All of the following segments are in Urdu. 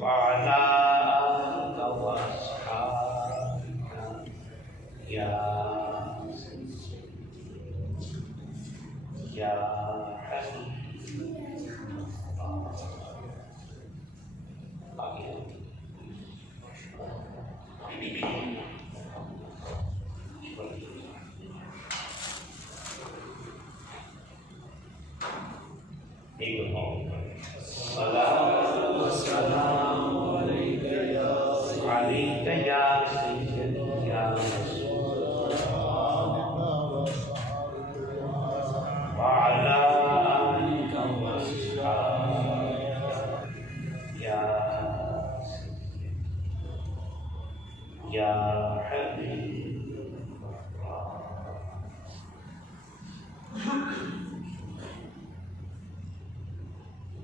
وعلى آلك وأصحابك يا حبيب الله.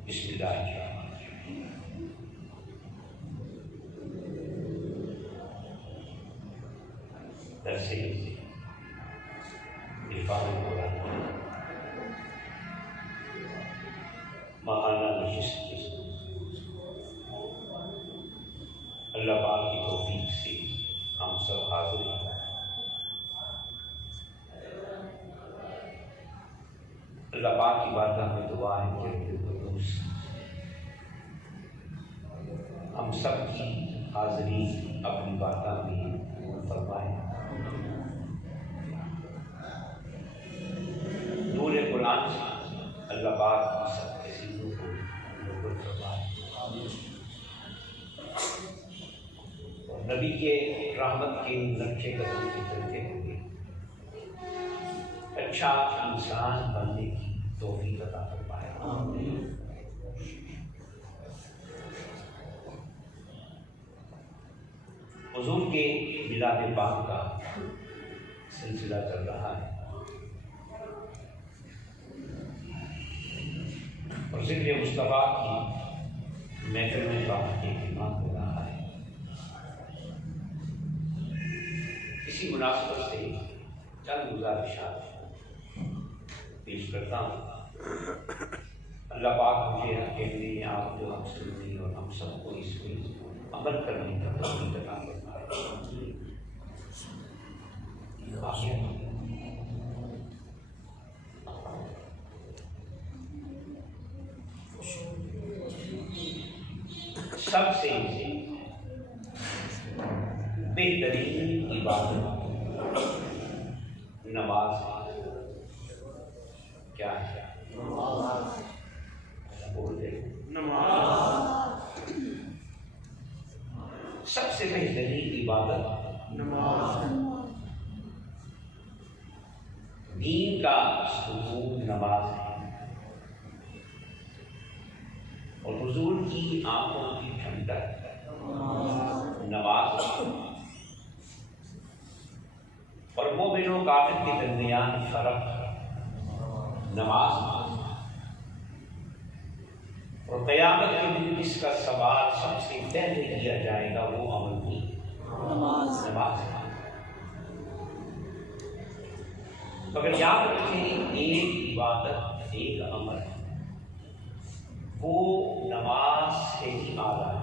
بسم اللہ الرحمن الرحیم. درس عرفان قرآن ماہانہ نشست. اللہ پاک کی توفیق سے ہم سب حاضر ہیں. اللہ پاک کی بارگاہ میں دعا ہے کہ ہم سب کی حاضری اپنی بارگاہ میں فرمائے. نور قرآن سے اللہ پاک ہم سب کے سینوں کو نور فرمائے. اور نبی کے رحمت کے نقشے قدم پہ چلتے ہوئے اچھا انسان بننے کی توفیق عطا فرمائے. حضور کے میلاد پاک کا سلسلہ چل رہا ہے اور ذکر مصطفیٰ کی محفل میں بات کے اہتمام ہو رہا ہے. اسی مناسبت سے چند گزارشات پیش کرتا ہوں. اللہ پاک مجھے کہنے آپ جو ہم سننے اور ہم سب کو اس میں عمل کرنے کا توفیق عطا فرمائے. سب سے بہترین عبادت نماز کیا ہے؟ بول دے نماز. سب سے بہترین عبادت نماز. دین کا ستون نماز ہے اور حضور کی آنکھوں کی ٹھنڈک نماز اور مومن و کافر کے درمیان فرق نماز. اور قیامت کے دن اس کا سوال سب سے پہلے کیا جائے گا وہ عمل کی نماز. مگر یاد رکھیں ایک عبادت ایک عمل وہ نماز سے ہی اعلیٰ ہے.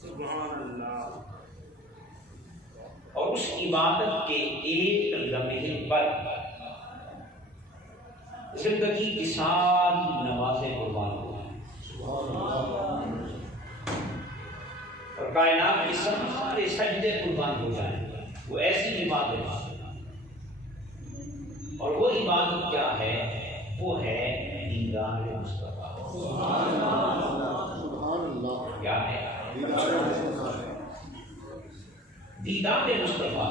سبحان اللہ. اور اس عبادت کے ایک لمحے پر زندگی کی ساری نمازیں قربان ہو جائیں اور کائنات کے سارے سجدے قربان ہو جائیں. وہ ایسی عبادت اور وہ عبادت کیا ہے؟ وہ ہے دیدار مصطفیٰ. کیا ہے؟ دیدار مصطفیٰ.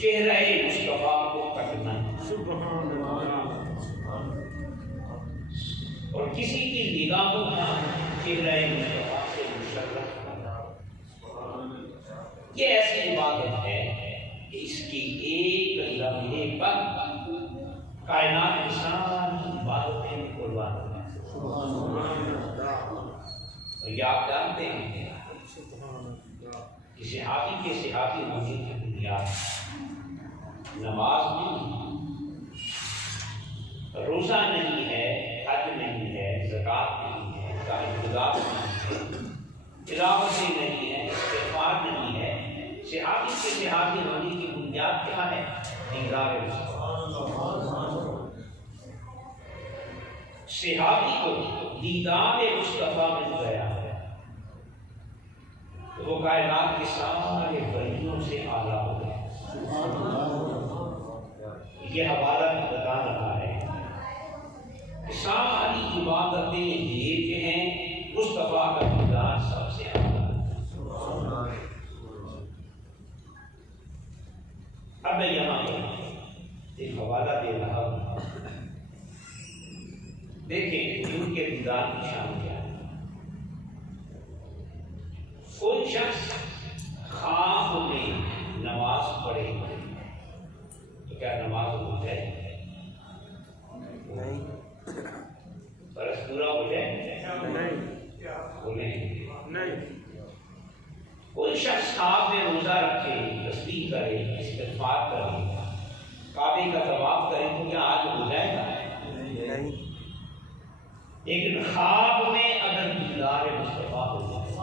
چہرہ مصطفیٰ کو تکنا اور کسی کی نگاہوں کا چہرہ مصطفیٰ سے مشرف ہونا. یہ ایسی عبادت ہے کہ اس کی ایک لمحے پر کائنات کی ساری عبادتیں قربان ہو جائیں. اور یہ آپ جانتے ہیں کہ صحابی کے صحابی ہونے کی بنیاد نماز نہیں، روزہ نہیں ہے، حج مذاق نہیں ہے، تلاوتیں نہیں ہے، استغفار نہیں ہے، صحابی کے صحابی ہونے کی بنیاد کیا ہے؟ دیدار مصطفیٰ۔ صحابی کو دیدار مصطفیٰ مل گیا ہے تو وہ کائنات کے سارے ولیوں سے اعلیٰ ہو گئے۔ یہ حوالہ بتا رہا ہے کہ ساری عبادتیں یہ ہیں، مصطفیٰ کا دیدار سب سے اعلیٰ ہے۔ اب میں یہاں ایک حوالہ دے رہا ہوں، دیکھیں ان کے دیدار کی شان کیا ہے۔ کوئی شخص خواب میں نماز پڑھے تو کیا نماز ہو جائے؟ نہیں۔ فرض پورا ہو جائے؟ نہیں۔ کوئی شخص خواب میں روزہ رکھے، تسبیح کرے، استغفار کرے، کعبے کا طواف کرے تو کیا آج ہو جائے گا؟ نہیں۔ لیکن خواب میں اگر دیدار مصطفیٰ ہو جائے،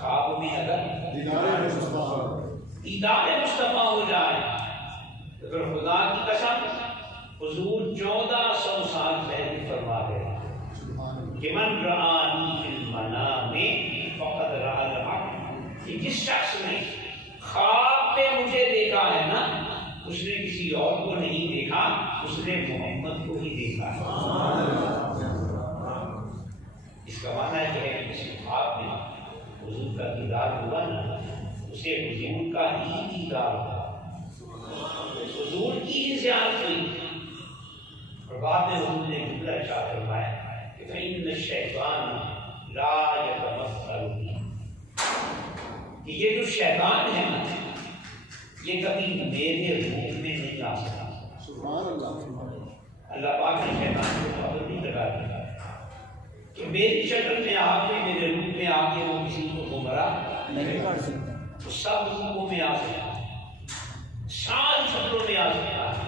خواب میں اگر دیدار مصطفیٰ ہو جائے تو پھر خدا کی قسم حضور 1400 سال پہلے فرما گئے کہ من رآنی فی المنام فقد رأى الحق، کہ جس شخص نے خواب میں مجھے دیکھا ہے نا، اس نے کسی اور کو نہیں دیکھا، اس نے محمد کو ہی دیکھا ہے۔ اس کا معنی ہے کہ کسی خواب میں حضور کا دیدار ہوا نا، اسے حضور کا ہی دیدار ہوا، حضور کی ہی زیارت ہوئی۔ اور بعد میں حضور نے جملہ ارشاد فرمایا کہ فإن الشیطان لا یتمثل بی، کہ یہ جو شیطان ہے نا، یہ کبھی میرے روح میں نہیں آ سکتا۔ اللہ پاک نے شیطان کو پابند نہیں لگا دیا کہ میری شکل میں آ کے، میرے روح میں آ کے وہ کسی کو گمراہ نہیں کر سکتا۔ وہ سب روحوں میں آ سکتا ہے، ساری شکلوں میں آ سکتا ہے۔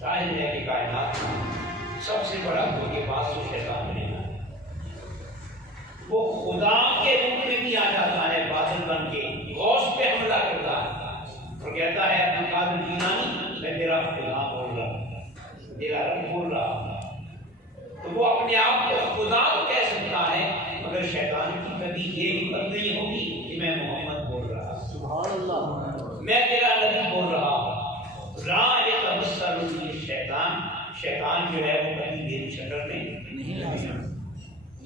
ظاہر ہے کہ کائنات سب سے بڑا کے پاس جو شیطان ہے وہ خدا کے روح میں بھی آ جاتا ہے، بادل بن کے غوث پہ حملہ کرتا ہے اور کہتا ہے اپنا قادر جیلانی میں تیرا خدا بول رہا ہوں، تیرا رب بول رہا ہوں۔ تو وہ اپنے آپ کو خدا کو کہہ سکتا ہے، مگر شیطان کی کبھی یہ ہمت نہیں ہوگی کہ میں محمد بول رہا ہوں، سبحان اللہ، میں تیرا نبی بول رہا ہوں۔ لا یتمثل بی شیطان، شیطان جو ہے وہ کبھی میری شکل میں نہیں آ سکتا۔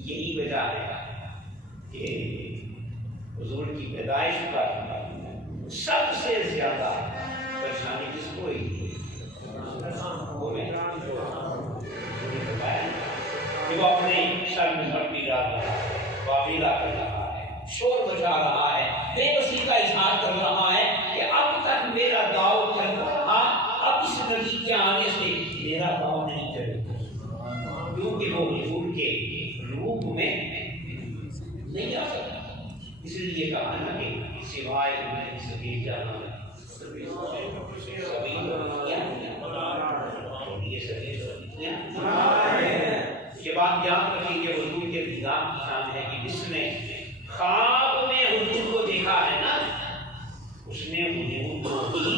یہی وجہ ہے کہ حضور کی پیدائش کا سب سے زیادہ پریشانی کس کو ہوئی؟ وہ اپنے سر میں مٹی ڈال رہا ہے، واویلا کر رہا ہے، شور مچا رہا ہے، بے بسی کا اظہار کر رہا ہے کہ اب تک میرا داؤ چل رہا، اب اس نبی کے آنے سے میرا داؤ نہیں چلے گا، کیونکہ وہ حضور کے روح میں نہیں آ سکتا۔ اس لیے کہا نا کہ سوائے سبھی جانا یہ بات یاد رکھیں کہ حضور کے دیدار کی شان ہے کہ جس نے خواب میں حضور کو دیکھا ہے نا، اس نے حضور کو ہی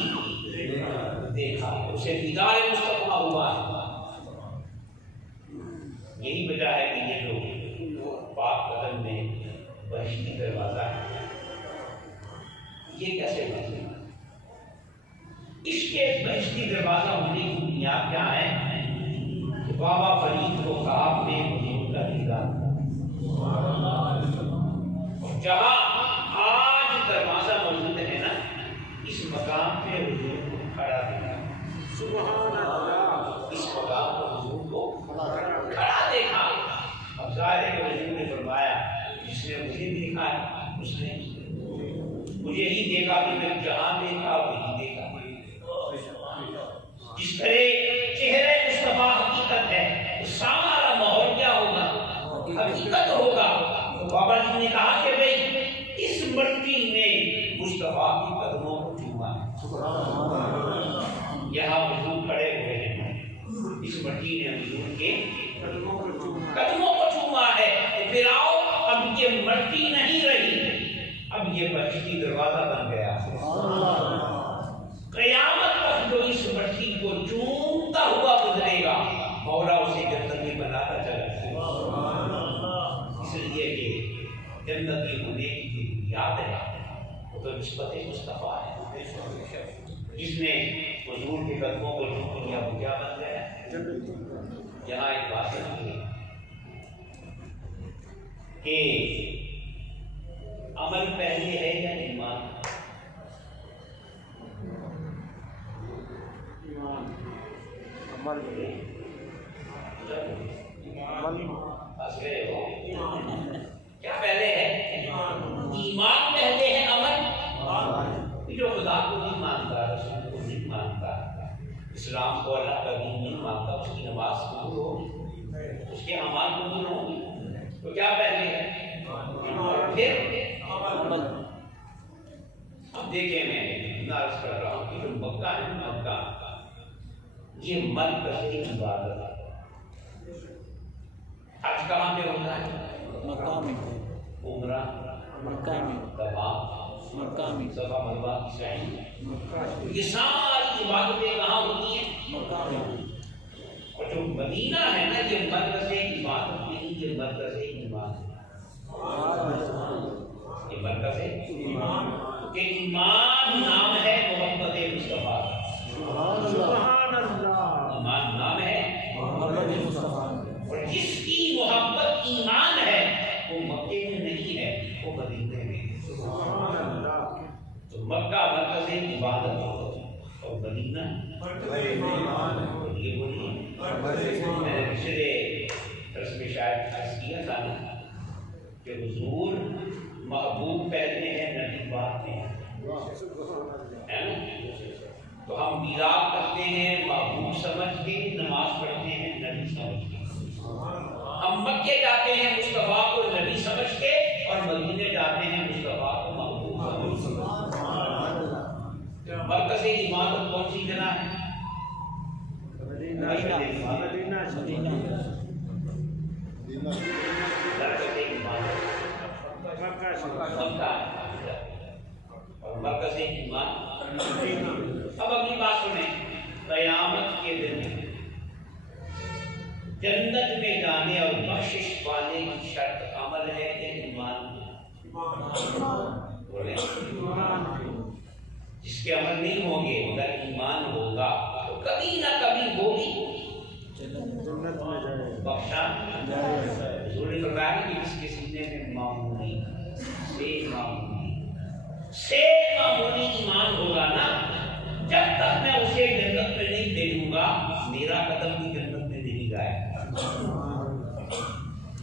دیکھا، اسے دیدار مصطفیٰ ہوا۔ یہی وجہ ہے کہ یہ جو پاک قدم میں بہشتی دروازہ ہے، یہ کیسے بنے؟ اس کے بہشتی دروازہ ہونے کی بنیاد کیا ہے؟ کہ بابا فرید کو خواب میں حضور کا دیدار، جہاں آج دروازہ موجود ہے نا، اس مقام پہ حضور کو کھڑا دیکھا، سبحان اللہ، اس مقام پر حضور کو کھڑا دیکھا۔ اب ظاہر ہے کہ حضور نے فرمایا جس نے مجھے دیکھا ہے اس نے مجھے ہی دیکھا، کہ میں جہاں دیکھا وہی دیکھا۔ جس طرح چہرے مصطفیٰ حقیقت ہے، سارا ماحول کیا ہوگا؟ حقیقت ہوگا۔ تو بابا جی نے کہا کہ بھئی اس مٹی نے مصطفیٰ کی قدموں کو چوما ہے، یہاں حضور کھڑے ہوئے ہیں، اس مٹی نے حضور کے قدموں کو چوما ہے. پھر آؤ، اب یہ مٹی نہیں رہی، اب یہ بہشتی دروازہ بن گیا. قیامت تک جو اس مٹی کو چومتا ہوا گزرے گا، مولا اسے جنتی بناتا چلا جائے گا. اس لیے کہ جنتی ہونے کی جو بنیاد ہے وہ تو نسبت مصطفیٰ ہے. جس نے حضور کے قدموں کو چوم لیا وہ کیا بن گیا؟ یہاں ایک بات ہے کہ عمل پہلے ہے یا ایمان؟ کیا پہلے ہے؟ ایمان پہلے ہے عمل. جو خدا کو نہیں مانتا، رسول کو نہیں مانتا، اسلام کو اللہ کا دین نہیں مانتا، اس کی نماز قبول ہوگی، اس کے اعمال قبول ہوں. تو کیا پہلے ہے؟ پھر عمل. اب دیکھیں میں عرض کر رہا ہوں کہ جو مکہ ہے، مکہ یہ مرکزی عبادت ہے. حج کہاں پہ ہوتا ہے؟ مکہ میں. عمرہ مکہ میں. طواف مکہ میں. صفا مروا کی سعی، یہ ساری عبادتیں کہاں ہوتی ہیں؟ مکہ میں. اور جو مدینہ ہے نا، یہ مرکز عبادت نہیں، یہ مرکز ایمان ہے. یہ مرکز ایمان کہ ایمان نام ہے محمد مصطفیٰ. سبحان اللہ. ایمان نام ہے محمد مصطفیٰ، اور جس کی محبت ایمان ہے وہ مکے میں نہیں ہے، وہ مدینے میں. سبحان اللہ. تو مکہ مرکز عبادت اور مدینہ مرکز ایمان. یہ بولیے میں نے پچھلے درس میں شاید عرض کیا تھا نا کہ حضور محبوب پہلے ہیں، نبی بعد میں ہے نا. تو ہم میلاد کرتے ہیں محبوب سمجھ کے، نماز پڑھتے ہیں نبی سمجھ کے. ہم مکے جاتے ہیں مصطفیٰ کو نبی سمجھ کے، اور مدینے جاتے ہیں مصطفیٰ کو محبوب سمجھ کے. مرکز عبادت کون سی جگہ ہے؟ اور مرکز ایمان. اب اگلی بات سنیں. قیامت کے دن جنت میں جانے اور بخشش پانے کی شرط عمل ہے یا ایمان؟ جس کے عمل نہیں ہوں گے مگر ایمان ہوگا تو کبھی نہ کبھی وہ بھی بخشا. حضور نے فرمایا کہ جس کے سینے میں معمولی ایمان ہوگا نا، جب تک میں اسے جنت میں نہیں دے دوں گا میرا قدم بھی جنت میں نہیں جائے.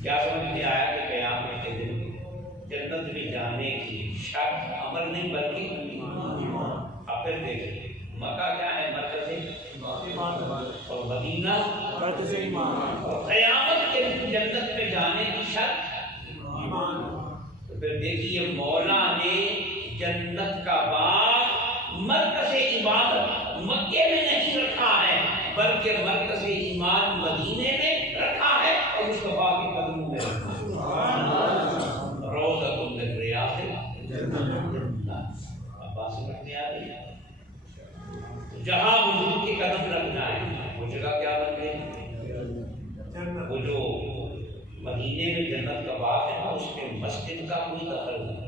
کیا سمجھ میں آیا کہ قیامت کے دن جنت میں جانے کی شرط عمل نہیں بلکہ ایمان. اب پھر دیکھیں مکہ کیا ہے؟ مرکز ایمان، اور مدینہ مرکز ایمان. اور قیامت کے دن جنت میں جانے کی شرط ایمان. تو پھر دیکھیے مولا نے جنت کا باغ مرکز عبادت مکے میں نہیں رکھا ہے بلکہ مرکز ایمان مدینے میں رکھا ہے، اور مصطفیٰ کے قدموں میں رکھا ہے. روضۃ من ریاض الجنہ. اب بات سمجھ میں آ رہی ہے؟ جہاں حضور کے قدم رکھنا ہے وہ جگہ کیا بن گئی؟ وہ جو مدینے میں جنت کا باغ ہے نا، اس میں مسجد کا کوئی دخل نہیں.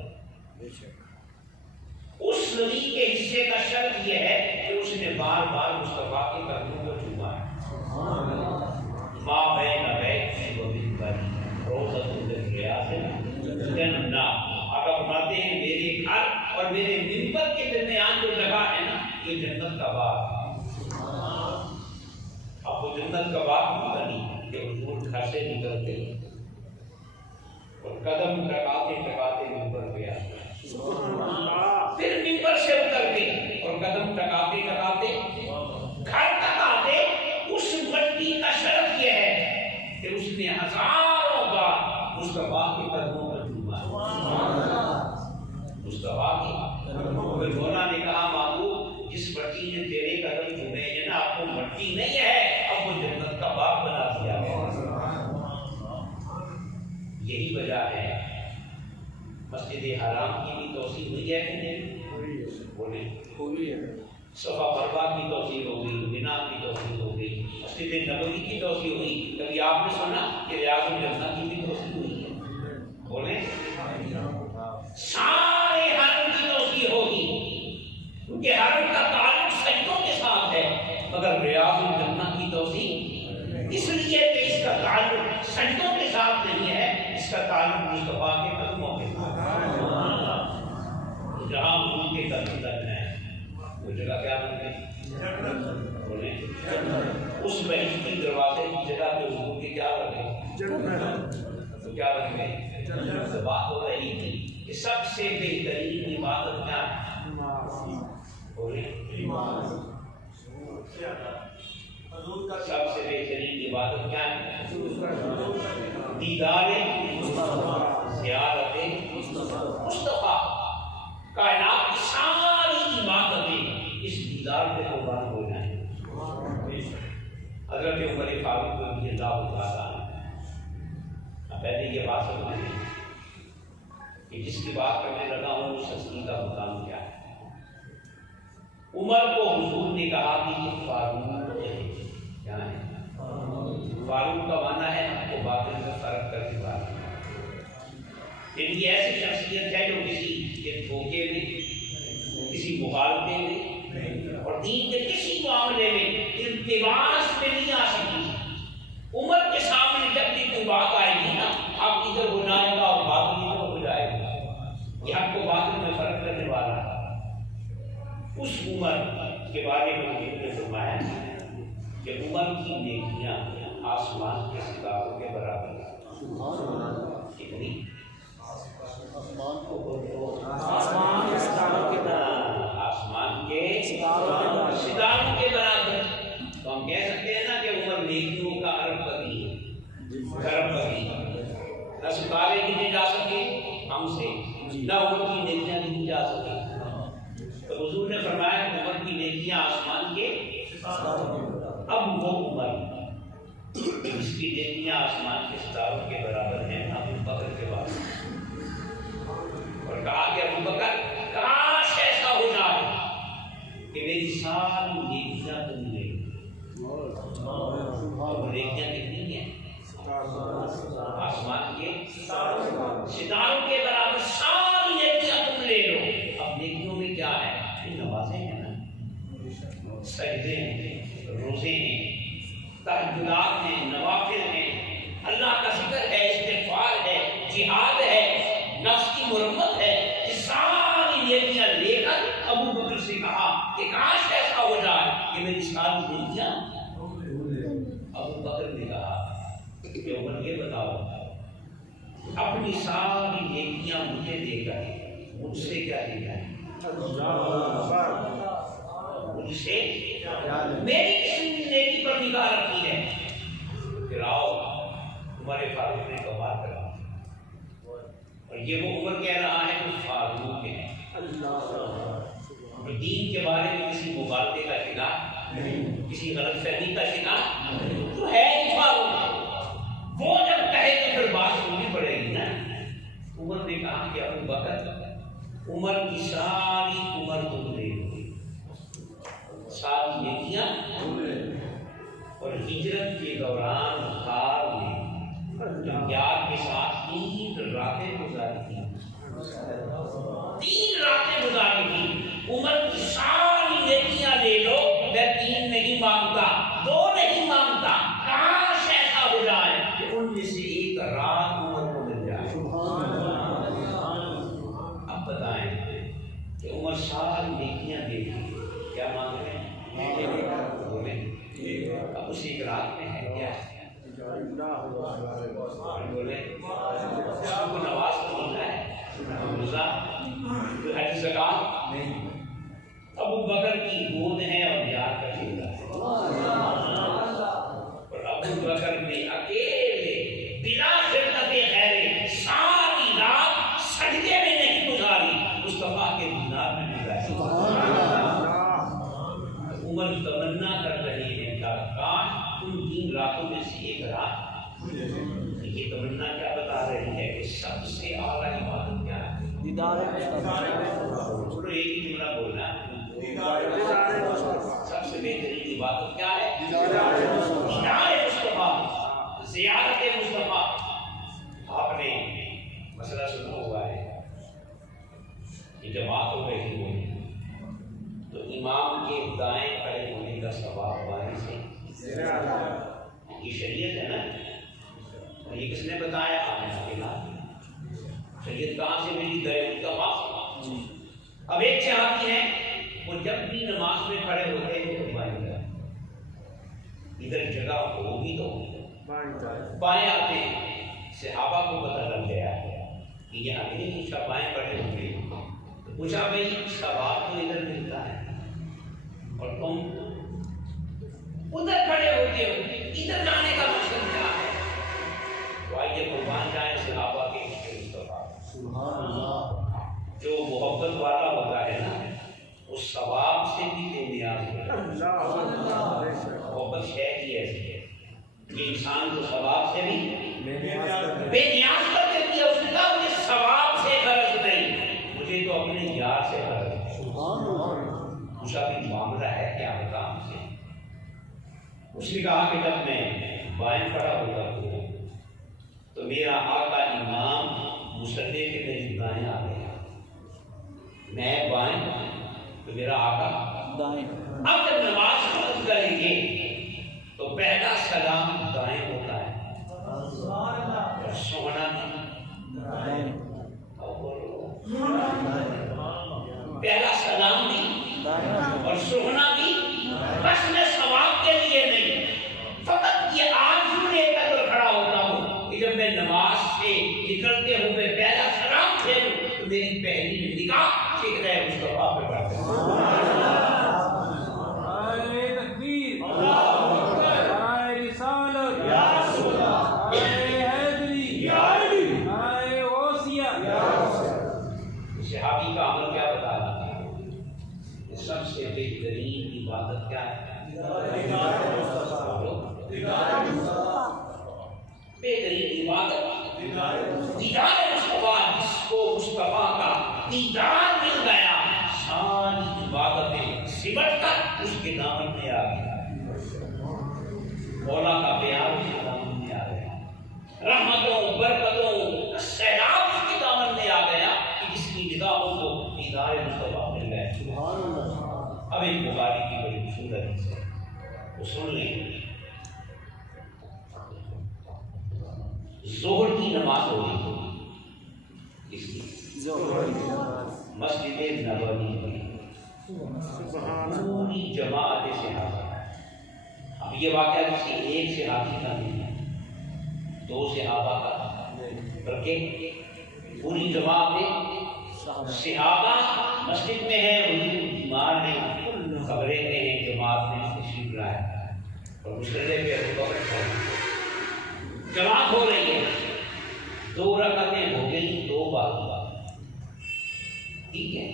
اس نبی کے حصے کا شرط یہ ہے کہ اس نے بار بار مصطفیٰ کے قدموں کو چوما ہے. ماں بین بیت و منبری روضۃ من ریاض الجنہ. آقا فرماتے ہیں میرے گھر اور میرے منبر کے درمیان جو جگہ ہے نا، یہ جنت کا باغ. اب وہ جنت کا باغ بنی کہ حضور گھر سے نکلتے اور قدم ٹکاتے ٹکاتے منبر پہ آتے، پھر منبر سے اترتے اور قدم ٹکاتے ٹکاتے گھر تک آتے. اس مٹی کا شرط یہ ہے کہ اس نے ہزاروں بار مصطفیٰ کے قدموں پر چوما. مصطفیٰ کے قدموں پر. مولا نے کہا معبود جس مٹی نے تیرے قدم چومے ہیں نا، اب وہ مٹی نہیں ہے، اب وہ جنت کا باغ بنا دیا گیا. یہی وجہ ہے مسجد حرام کی بھی توسیع ہوئی ہے کہ نہیں؟ بولے ہوئی ہے۔ صفا مروا کی توسیع ہو گئی، بنا کی توسیع ہو گئی، مسجد نبوی کی توسیع ہوئی۔ کبھی آپ نے سنا کہ ریاض الجنہ کی بھی توسیع ہوئی ہے؟ بولے سارے حرم کی توسیع ہوگی، کیونکہ حرم کا تعلق سجدوں کے ساتھ ہے، مگر ریاض الجنہ کی توسیع اس لیے کہ اس کا تعلق سجدوں کے ساتھ نہیں ہے، اس کا تعلق مصطفیٰ کے قدموں کے ساتھ۔ جہاں حضور کے قدم تک ہیں وہ جگہ کیا بن گئی؟ بولیں اس بہشت کی دروازے کی جگہ پہ حضور کے کیا بن گئے؟ تو کیا بن گئے؟ بات ہو رہی تھی کہ سب سے بہترین عبادت کیا ہے؟ بولیں سب سے بہترین عبادت کیا ہے؟ دیدار زیارت مصطفیٰ۔ کائنات کی ساری عبادتیں اس دیدار پہ قربان ہو جائیں۔ حضرت عمر فاروق رضی اللہ تعالیٰ عنہ پہلے یہ بات سمجھیں کہ جس کی بات کرنے لگا ہوں اس شخصی کا مقام کیا ہے۔ عمر کو حضور نے کہا کہ فاروق کیا ہے؟ فاروق کا معنی ہے ہم کو باطل سے فرق کر کے بات، یعنی ایسی شخصیت ہے جو کسی کے دھوکے میں، کسی مغالطے میں اور دین کے کسی معاملے میں التباس میں نہیں آ سکتی۔ عمر کے سامنے جب بھی کوئی بات آئے گی نا، آپ ادھر ہو جائے گا اور باطل ادھر ہو جائے گا، یہ ہم کو باطل میں فرق کرنے والا ہے۔ اس عمر کے بارے میں حضور نے فرمایا کہ عمر کی نیکیاں آسمان کے ستاروں کے برابر ہیں۔ کتنی؟ آسمان کے ستاروں کے برابر، آسمان کے ستاروں کے برابر۔ تو ہم کہہ سکتے ہیں نا کہ عمر نیکیوں کا ارب پتی ہے، کرم پتی ہے۔ نہ ستارے گنے جا سکے ہم سے، نہ عمر کی نیکیاں گنی جا سکے۔ تو حضور نے فرمایا کہ عمر کی نیکیاں آسمان کے، اب وہ عمر جس کی نیکیاں آسمان کے ستاروں کے برابر ہیں ابو بکر کے بعد، اور کہا کہ ابو بکر کاش ایسا ہو جائے کہ میری ساری نیکیاں تم لے لو۔ اور نیکیاں کتنی ہیں؟ آسمان کے ستاروں کے برابر ساری نیکیاں تم لے لو۔ اب نیکیوں میں کیا ہے؟ نمازیں ہیں نا، سجدے ہیں، روزے ہیں، تہجدات ہیں، نوافل ہیں، اللہ کا ذکر ہے، استغفار ہے، جہاد ہے، نفس کی مرمت ہے۔ یہ ساری نیکیاں لے کر ابو بکر سے کہا کہ کاش ایسا ہو جائے کہ میری ساری نیکیاں۔ ابو بکر نے کہا کہ عمر یہ بتاؤ اپنی ساری نیکیاں مجھے دے کر مجھ سے کیا لے جائیں؟ مجھ سے میری کسی نیکی پر نگاہ رکھی ہے؟ پھر آؤ عمر فاروق نے کمال کرا، اور یہ وہ عمر کہہ رہا ہے جو فاروق ہے، اور دین کے بارے میں کسی مغالطے کا شکار، کسی غلط فہمی کا شکار تو ہے ہی فاروق۔ وہ جب کہے تو پھر بات سننی پڑے گی نا۔ عمر نے کہا کہ ابو بکر عمر کی ساری عمر تم لے لو، ساری نیکیاں، اور ہجرت کے دوران غار میں یار کے ساتھ 3 راتیں گزاری تھی، 3 راتیں گزاری تھی۔ عمر کی ساری نیکیاں لے لو، میں 3 نہیں مانگتا، 2 نہیں مانگتا، کاش ایسا ہو جائے کہ ان میں سے ایک رات عمر کو مل جائے۔ اب بتائیں کہ عمر ساری نیکیاں دے دی، کیا مانگ رہے ہیں؟ اب اس ایک رات میں ہے کیا؟ بولے کو نواز تو ہوتا ہے، روزہ جو ہے زکات، ابو بکر کی گود ہے اور یار کا چہرہ ہے، اور ابو بکر میں اکیلے بلا خدمت خیر ساری رات سجدے میں نہیں گزاری، مصطفیٰ کے دینار میں گزاری۔ عمر تمنا کر رہی ہے کہ کاش ان 3 راتوں میں سے ایک رات یہ تمنا کیا بتا رہی ہے کہ سب سے اعلیٰ عبادت کیا ہے؟ دیدار مصطفیٰ. چلو ایک ہی جملہ بولنا ہے. سب سے بہترین عبادت کیا ہے؟ دیدار مصطفیٰ، زیارت مصطفیٰ. آپ نے مسئلہ سنا ہوا ہے کہ جماعت ہو رہی ہوئی تو امام کے دائیں کھڑے ہونے کا ثواب بائیں سے یہ شریعت ہے نا. یہ کس نے بتایا؟ آپ نے. شریعت کہاں سے ملی؟ دائیں کا معاف. اب ایک صحابی ہیں وہ جب بھی نماز میں کھڑے ہوتے ہیں تو بائیں جائیں. ادھر جگہ ہوگی تو بائیں آتے ہیں. صحابہ کو پتہ لگ گیا کہ یہ اگلی پوچھا بائیں کھڑے ہوں گے. پوچھا بھائی ثواب تو ادھر ملتا ہے اور تم ادھر کھڑے ہوتے ہو، ادھر جانے کا مقصد کیا ہے؟ تو آئیے قربان جائیں صحابہ کے عشق مصطفیٰ. سبحان اللہ. جو محبت والا ہوتا ہے نا اس ثواب سے بھی بے نیاز ہوتا ہے. محبت شے کی ایسی ہے کہ انسان کو ثواب سے بھی بے نیاز کر دیتی ہے. اس نے کہا مجھے ثواب سے غرض نہیں، مجھے تو اپنے یار سے غرض ہے. پوچھا بھی معاملہ ہے کیا کام سے؟ اس نے کہا کہ جب میں بائیں کھڑا ہوتا ہوں تو میرا آقا امام مصلی کے قریب دائیں آ گیا. میں بائیں تو میرا آقا دائیں. اب جب نماز ختم کریں گے تو پہلا سلام دائیں ہوتا ہے اور سونا پہلا سلام بھی اور سونا بھی. بس میں ثواب کے لیے نہیں، فقط یہ آرزو لے کر کھڑا ہوتا ہوں کہ جب میں نماز سے نکلتے ہوئے پہلا سلام پھیروں تو میری پہلی نگاہ چہرہ مصطفیٰ پہ پڑتی ہے. صحابی کا عمل کیا بتا رہا ہے؟ سب سے بہترین عبادت کیا ہے؟ بہترین عبادت دیدار مصطفیٰ. جس کو مصطفیٰ کا دیدار مل گیا ساری عبادتیں سمٹ کر اس کے دامن میں آ گئی. مولا کا پیار اس کے دامن میں آ گیا. رحمتوں برکتوں سیلاب اس کے دامن میں آ گیا کہ جس کی نگاہوں کو دیدار مصطفیٰ مل گئے. اب ایک بخاری کی بڑی مشہور حدیث ہے وہ سن لیں. ظہر کی نماز ہو رہی اس کی مسجد نبوی میں پوری جماعت صحابہ. اب یہ واقعہ کسی ایک صحابی کا نہیں ہے، دو صحابہ کا، بلکہ پوری جماعت صحابہ مسجد میں ہے. حضور بیمار نے خبریں ہیں، جماعت نے تشریف لایا اور مسئلے پہ ابو بکر کھڑے. جماعت ہو رہی ہے، 2 رکعتیں ہو گئی، 2 باقی. ٹھیک ہے،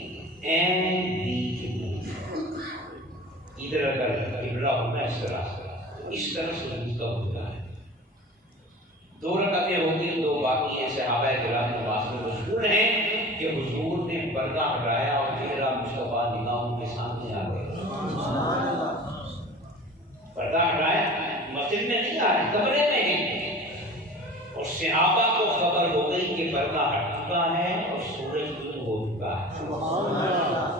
ادھر اگر قبلہ ہونا اس طرح سے مستقبل ہوتا ہے. 2 رکعتیں ہو گئی، 2 باقی ہیں. صحابہ کرام کے واسطے مشہور ہیں کہ حضور نے پردہ ہٹایا اور چہرہ مصطفیٰ نگاہوں کے سامنے آ گئے. پردہ ہٹایا، مسجد میں نہیں آ رہے، کمرے میں ہیں. اور صحابہ کو خبر ہو گئی کہ پردہ ہٹ چکا ہے اور سورج غروب ہو چکا ہے.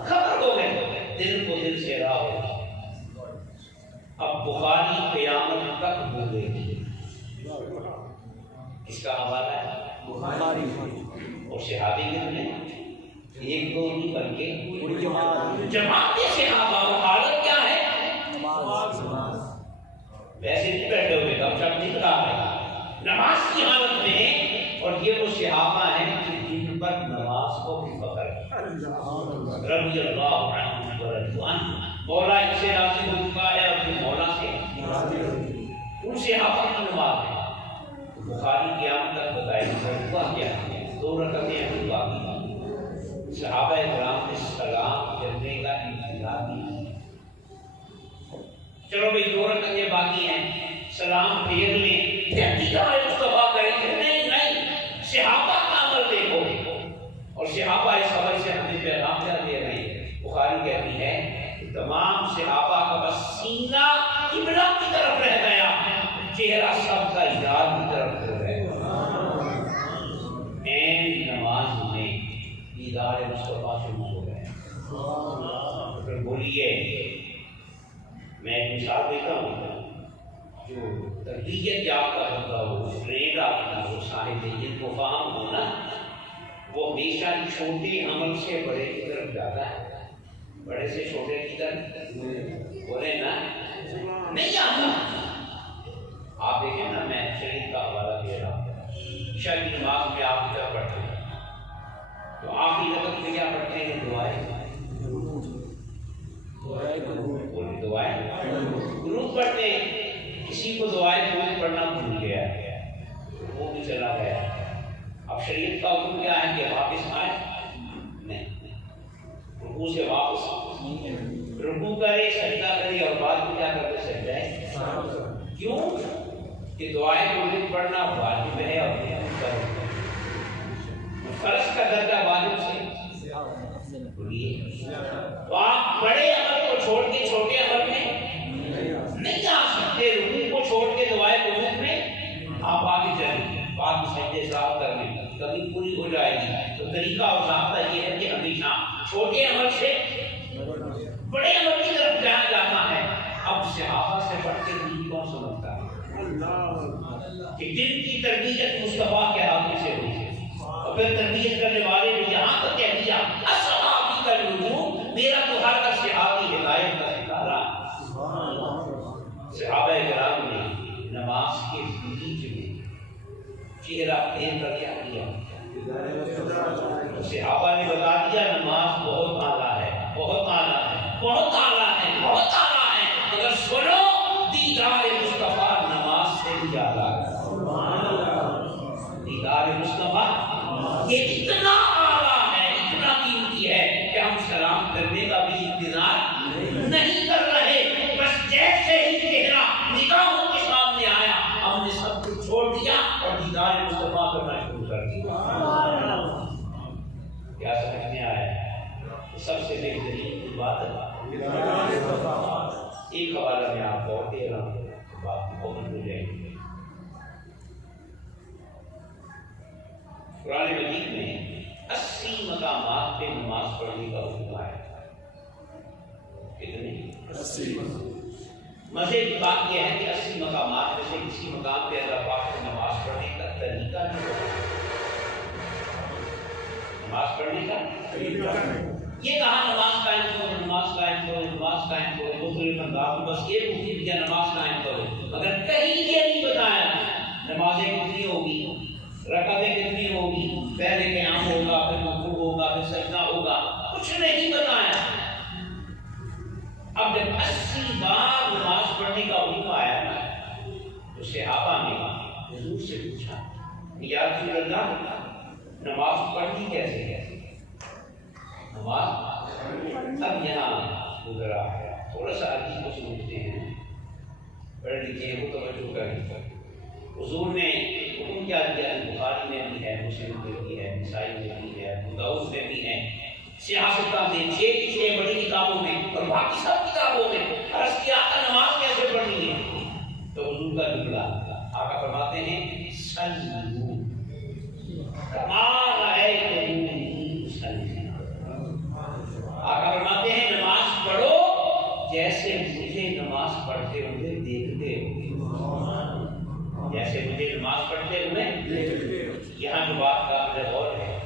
خبر ہو گئی، دل کو دل سے راہ ہو. اب بخاری قیامت تک بھولے گی. اس کا حوالہ ہے بخاری. اور صحابی کتنے؟ 1 2 نہیں بلکہ پوری جماعت صحابہ. وہ حالت کیا ہے؟ ویسے نہیں بیٹھے ہوئے، گپ شپ نہیں کر رہے، نماز کی حالت میں. اور یہ وہ صحابہ ہیں کہ جن پر نماز کو بھی فخر ہے. رضی اللہ عنہ ورضوا عنہ. مولا ان سے راضی ہو چکا ہے اور پھر مولا سے ان صحابہ کی نماز ہے. بخاری قیامت تک بتائی ہوا کیا ہے؟ 2 رکعتیں ابھی باقی. صحابہ کرام نے سلام کرنے کا انتظار نہیں. چلو بھائی 2 رکعتیں باقی ہیں، سلام پھیر لیں. دیدار تمام صحابہ کا بس سینہ قبلہ کی طرف رہ گیا، چہرہ سب کا یاد کی طرف ہو گیا۔ این نماز میں دیدار مصطفیٰ سے ہو گئے۔ پھر بولیے، میں ایک مثال دیتا ہوں، جو تربیت یافتہ ہوگا، وہ ٹرینڈ آپ کا، وہ صاحب جن کو فہم ہونا، وہ ہمیشہ چھوٹے عمل سے بڑے کی طرف جاتا ہے، بڑے سے چھوٹے کی طرف بولے نا نہیں آتا۔ آپ دیکھیں نا، میں شریف کا حوالہ دے رہا ہوں، عشاء کی نماز میں آپ کی طرف پڑھتے ہیں تو آخری وقت میں کیا پڑھتے ہیں؟ دعائیں، دعائیں درود پڑھتے ہیں۔ کسی کو دعائیں درود پڑھنا بھول گیا، وہ بھی چلا گیا۔ اب شریعت کا حکم کیا ہے کہ واپس آئے؟ نہیں، رکوع سے واپس رکوع کرے، سجدہ کرے اور بعد میں کیا کرتے؟ سجدہ۔ کیوں کہ دعائیں درود پڑھنا واجب ہے اور فرض کا درجہ واجب سے بولیے، تو آپ بڑے عمل کو چھوڑ کے چھوٹے عمل میں نہیں آ سکتے۔ رکوع کو چھوڑ کے دعائیں درود میں آپ آگے چلیں، بعد میں سجدے صاحب کرنے کبھی پوری ہو جائے گی۔ تو طریقہ اور ضابطہ یہ ہے کہ ہمیشہ چھوٹے عمل سے بڑے عمل کی طرف جانا جاتا ہے۔ اب صحابہ سے بڑھ کے دین کون سمجھتا ہے کہ دل کی تربیت مصطفیٰ کے ہاتھوں سے ہوئی ہے، اور پھر تربیت کرنے والے نے یہاں تک کہہ دیا اصحابی کا وجود، میرا تو ہر کا صحابی ہدایت کا ستارہ۔ صحابہ کرام نے نماز کے بیچ میں چہرہ پھیر کر کیا کیا؟ صحابہ نے بتا دیا نماز بہت اعلیٰ ہے، بہت اعلیٰ ہے، بہت اعلیٰ ہے، بہت اعلیٰ ہے، مگر سنو دیدار مصطفیٰ نماز سے بھی اعلیٰ ہے۔ دیدار مصطفیٰ یہ اتنا اعلیٰ ہے، اتنا قیمتی ہے کہ ہم سلام کرنے کا بھی انتظار نہیں کر رہے، بس جیسے ہی چہرہ نگاہوں کے سامنے آیا ہم نے سب کچھ چھوڑ دیا اور دیدار مصطفیٰ کرنا شروع کر دیا۔ کیا سمجھ میں آیا؟ سب سے بہترین بات ہے ایک حوالہ میں آپ کو دے رہا ہوں، بات مکمل ہو جائے گی۔ قرآن مجید میں 80 مقامات پہ نماز پڑھنے کا حکم ہے۔ کتنے؟ 80۔ مزے کی بات یہ ہے کہ 80 مقامات میں سے کسی مقام پہ اللہ پاک سے نماز پڑھنے کا طریقہ نہیں ہوتا۔ نماز پڑھنے کا طریقہ یہ کہا نماز قائم کرو، نماز قائم کرو، نماز قائم کرو، مختلف انداز میں بس ایک اسی دیا نماز قائم کرو، مگر کہیں یہ نہیں بتایا نمازیں کتنی ہوگی، رکعتیں کتنی ہوگی، پہلے قیام ہوگا، پھر رکوع ہوگا، پھر سجدہ ہوگا، کچھ نہیں بتایا۔ اب جب 80 بار نماز پڑھنے کا حکم آیا نا تو صحابہ نے حضور سے پوچھا یا رسول اللہ نماز پڑھنی کیسے ہے؟ نماز اب یہاں گزرا ہے، تھوڑا سا عجیب کو سمجھتے ہیں، پڑھ لیجیے وہ توجہ کریں۔ حضور نے حکم کیا دیا؟ بخاری میں بھی ہے، مسلم میں بھی ہے، نسائی میں بھی ہے، ابو داؤد میں بھی ہے، سیاستہ میں 6 بڑی کتابوں میں اور باقی سب کتابوں میں عرض کیا نماز کیسے پڑھنی ہے؟ تو حضور کا جملہ آقا فرماتے ہیں صلو کما رأیتمونی اصلی۔ آقا فرماتے ہیں نماز پڑھو جیسے مجھے نماز پڑھتے ہوئے دیکھتے ہو، جیسے مجھے نماز پڑھتے ہوئے دیکھتے ہو۔ یہاں جو بات قابل غور ہے،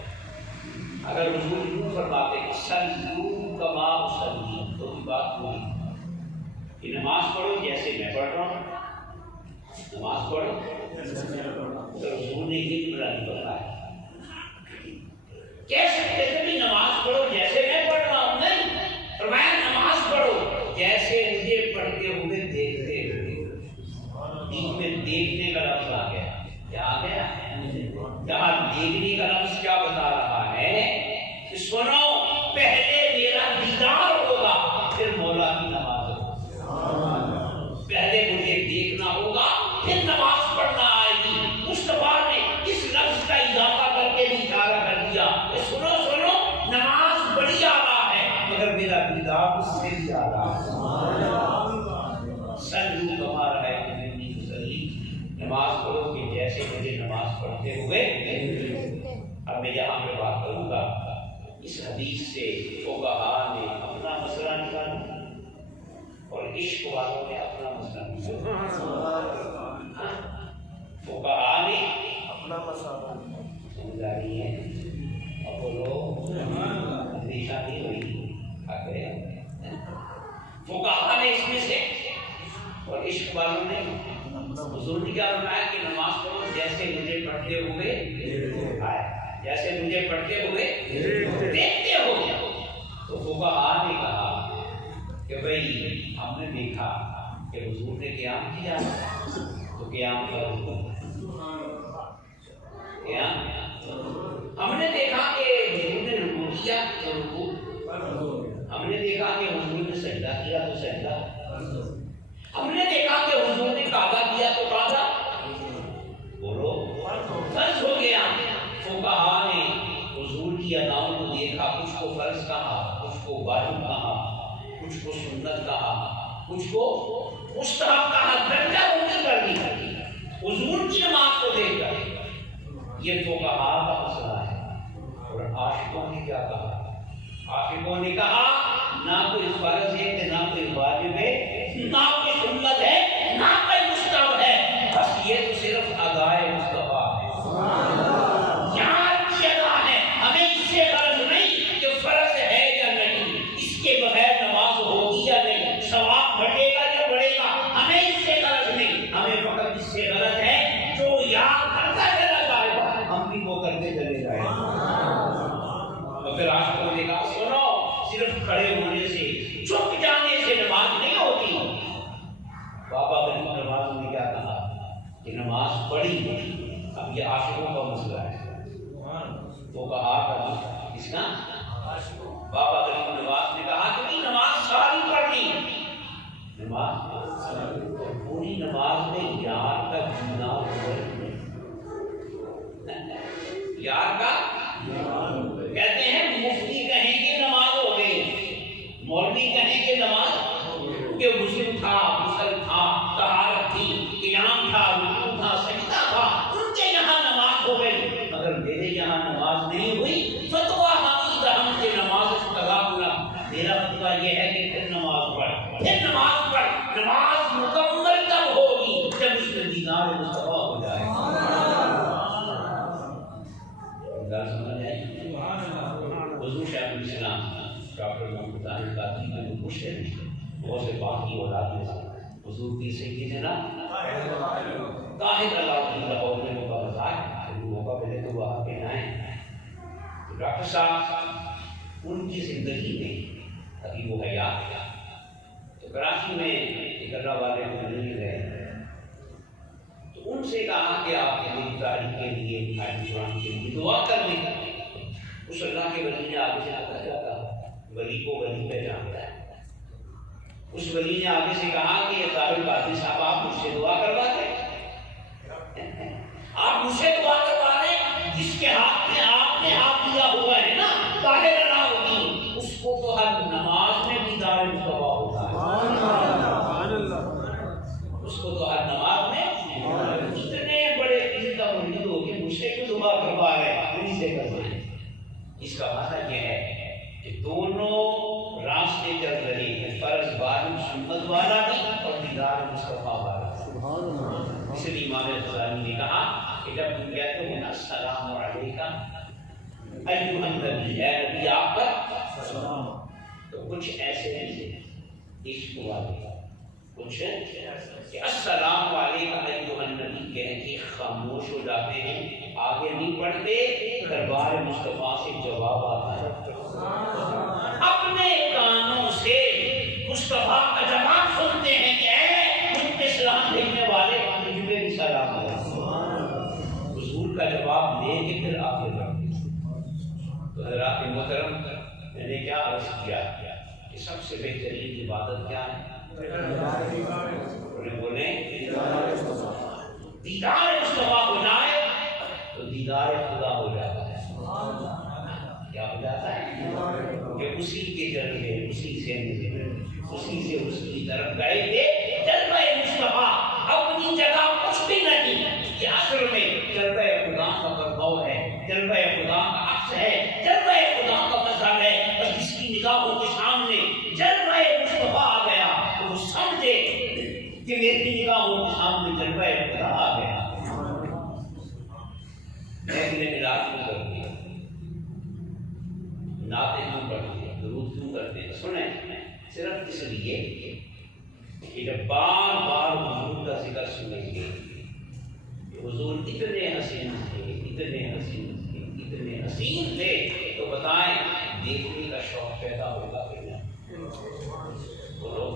اگر حضور یوں فرماتے کہ صلو کما اصلی تو یہ بات ہوئی کہ نماز پڑھو جیسے میں پڑھ رہا ہوں، نماز پڑھو تو حضور نے یہ جملہ نہیں بتایا۔ کہہ سکتے تھے بھی نماز پڑھو جیسے میں پڑھ رہا ہوں، نہیں، فرمایا نماز پڑھو جیسے مجھے پڑھتے ہوئے دیکھتے ہوئے۔ بیچ میں دیکھنے کا لفظ آ گیا، کیا آ گیا؟ جہاں دیکھنے کا لفظ کیا بتا رہا ہے کہ سنو پہلے میرا دیدار ہوگا پھر مولا کی نماز ہوگی، پہلے مجھے دیکھنا ہوگا پھر نماز پڑھنا آئے گی۔ مصطفیٰ نے اس لفظ کا اضافہ کر کے بھی اشارہ کر دیا کہ سنو سنو نماز بڑی اعلیٰ ہے مگر میرا دیدار اس سے بھی اعلیٰ ہے۔ جیسے مجھے نماز پڑھتے ہوئے۔ اب میں یہاں پہ بات کروں گا، اس حدیث سے فقہاء نے اپنا مسئلہ نکالا اور عشق والوں نے اپنا مسئلہ نکالا۔ فقہاء نے اپنا مسئلہ سمجھ آ رہی ہے؟ اب بولو اندیشہ نہیں ہوئی، فقہاء نے اس میں سے اور عشق والوں نے۔ حضور نے کیا فرمایا کہ نماز پڑھو جیسے مجھے پڑھتے ہوئے آئے، جیسے مجھے پڑھتے ہوئے دیکھتے ہو۔ تو فقہاء نے کہا کہ بھئی ہم نے دیکھا کہ حضور نے قیام کیا تو قیام کا حکم ہے، قیام ہم نے دیکھا کہ حضور نے رکوع کیا تو رکوع، ہم نے دیکھا کہ حضور نے سجدہ کیا تو سجدہ، ہم نے دیکھا کہ حضور نے کعبہ کیا تو کعبہ، بولو فرض ہو گیا۔ فقہاء نے حضور کی اداؤں کو دیکھا، کچھ کو فرض کہا، کچھ کو واجب کہا، کچھ کو سنت کہا، کچھ کو مستحب کہا، درجہ بندی کر دی حضور کی نماز کو دیکھ کر۔ یہ فقہاء کا مسئلہ ہے۔ اور عاشقوں نے کیا کہا؟ عاشقوں نے کہا نہ کوئی فرض ہے نہ کوئی واجب ہے، نہ کوئی سنت ہے نہ کوئی مستحب ہے، بس یہ تو صرف ادائے مصطفیٰ ہے، یہاں کی ادا ہے۔ ہمیں اس سے غرض نہیں کہ فرض ہے یا نہیں، اس کے بغیر نماز ہوگی یا نہیں، ثواب بڑھے گا یا بڑھے گا، ہمیں اس سے غرض نہیں، ہمیں فقط اس سے غرض ہے جو یاد کرتا چلا جائے گا ہم بھی وہ کرتے چلے جائیں گے۔ اور پھر عاشقوں نے کہا سنو، صرف کھڑے ہونے سے جھک جانے سے نماز نہیں ہوتی۔ بابا غریب نواز نے کیا کہا کہ نماز پڑھی، اب یہ عاشقوں کا مسئلہ ہے، وہ کہا اس کا بابا غریب نواز نے کہا کہ نماز ساری پڑھنی، نماز پوری نماز میں یار کا جملہ یار کا کہتے ہیں، مفتی کہیں گے نماز ہو گئی، مولوی کہیں گے نماز کہ غسل تھا، غسل تھا، طہارت تھی، قیام تھا، رکوع تھا، سجدہ تھا، ان کے یہاں نماز ہو گئی، مگر میرے یہاں نماز نہیں ہوئی۔ فتویٰ حمید ہم کے نماز قضا ہونا، میرا فتویٰ یہ ہے کہ پھر نماز پڑھ، پھر نماز پڑھ، نماز مکمل تب ہوگی جب اس میں دیدار مصطفیٰ ہو جائے۔ حضور شیخ الاسلام ڈاکٹر محمد طاہر قادری کے جو مرشد ہیں، بہت سے پاک کی اولاد میں سے حضور کی سیدنا طاہر لاہور میں موقع بتایا، موقع ملے تو وہ آ کے آئیں۔ تو ڈاکٹر صاحب ان کی زندگی میں ابھی وہ حیات تھا، تو کراچی میں ایک اللہ والے کو ملنے گئے، تو ان سے کہا کہ آپ میری تاریخ کے لیے قرآن کے لیے دعا کر لیں۔ اس اللہ کے ولی نے آگے سے کہا جاتا، ولی کو ولی پہچانتا ہے، اس ولی نے آگے سے کہا کہ طاہر قادری صاحب آپ مجھ سے دعا کروا دیں، آپ مجھ سے دعا کروا دیں، جس کے ہاتھ میں آپ نے ہاتھ دیا ہوا ہے نا طاہر علاؤدین، اس کو تو ہر نماز میں دیدار مصطفیٰ ہوتا ہے، اس کو تو ہر نماز میں، اتنے بڑے عزت کا مرید ہو کہ مجھ سے کیوں دعا کروا رہے ہیں، انہیں سے کروائیں۔ اس کا معنی یہ ہے کہ دونوں راستے چل رہے ہیں، فرض واجب سنت والا بھی اور دیدار مصطفیٰ والا۔ اس لیے امام غزالی نے کہا کہ جب تم کہتے ہو نا السلام علیکہ ایھا النبی، اے نبی آپ پر سلام، تو کچھ ایسے نہیں عشق والے، کچھ کہ السلام علیکہ ایھا النبی کہہ کے خاموش ہو جاتے ہیں، آگے نہیں پڑھتے، دربار مصطفیٰ سے جواب آتا ہے، اپنے کانوں سے مصطفیٰ کا جواب سنتے ہیں کہ اے مجھ پہ سلام بھیجنے والے مجھ پہ بھی سلام ہے۔ حضور کا جواب لے کے پھر آگے بڑھتے۔ تو حضرات محترم، میں نے کیا عرض کیا کہ سب سے بہترین عبادت کیا ہے؟ بولیں دیدار مصطفیٰ ہو جائے تو دیدار خدا ہو جاتا ہے۔ کیا ہو جاتا ہے؟ کہ اسی کے جلوے، اسی سے اسی سے اس کی طرف گئے تھے، جلوہ مصطفیٰ اپنی جگہ کچھ بھی نہیں، یہ اصل میں لگیں گے حضور اتنے حسین تھے، اتنے حسین تھے، اتنے حسین تھے، تو بتائیں دیکھنے کا شوق پیدا ہوگا کہ نہیں؟ بولو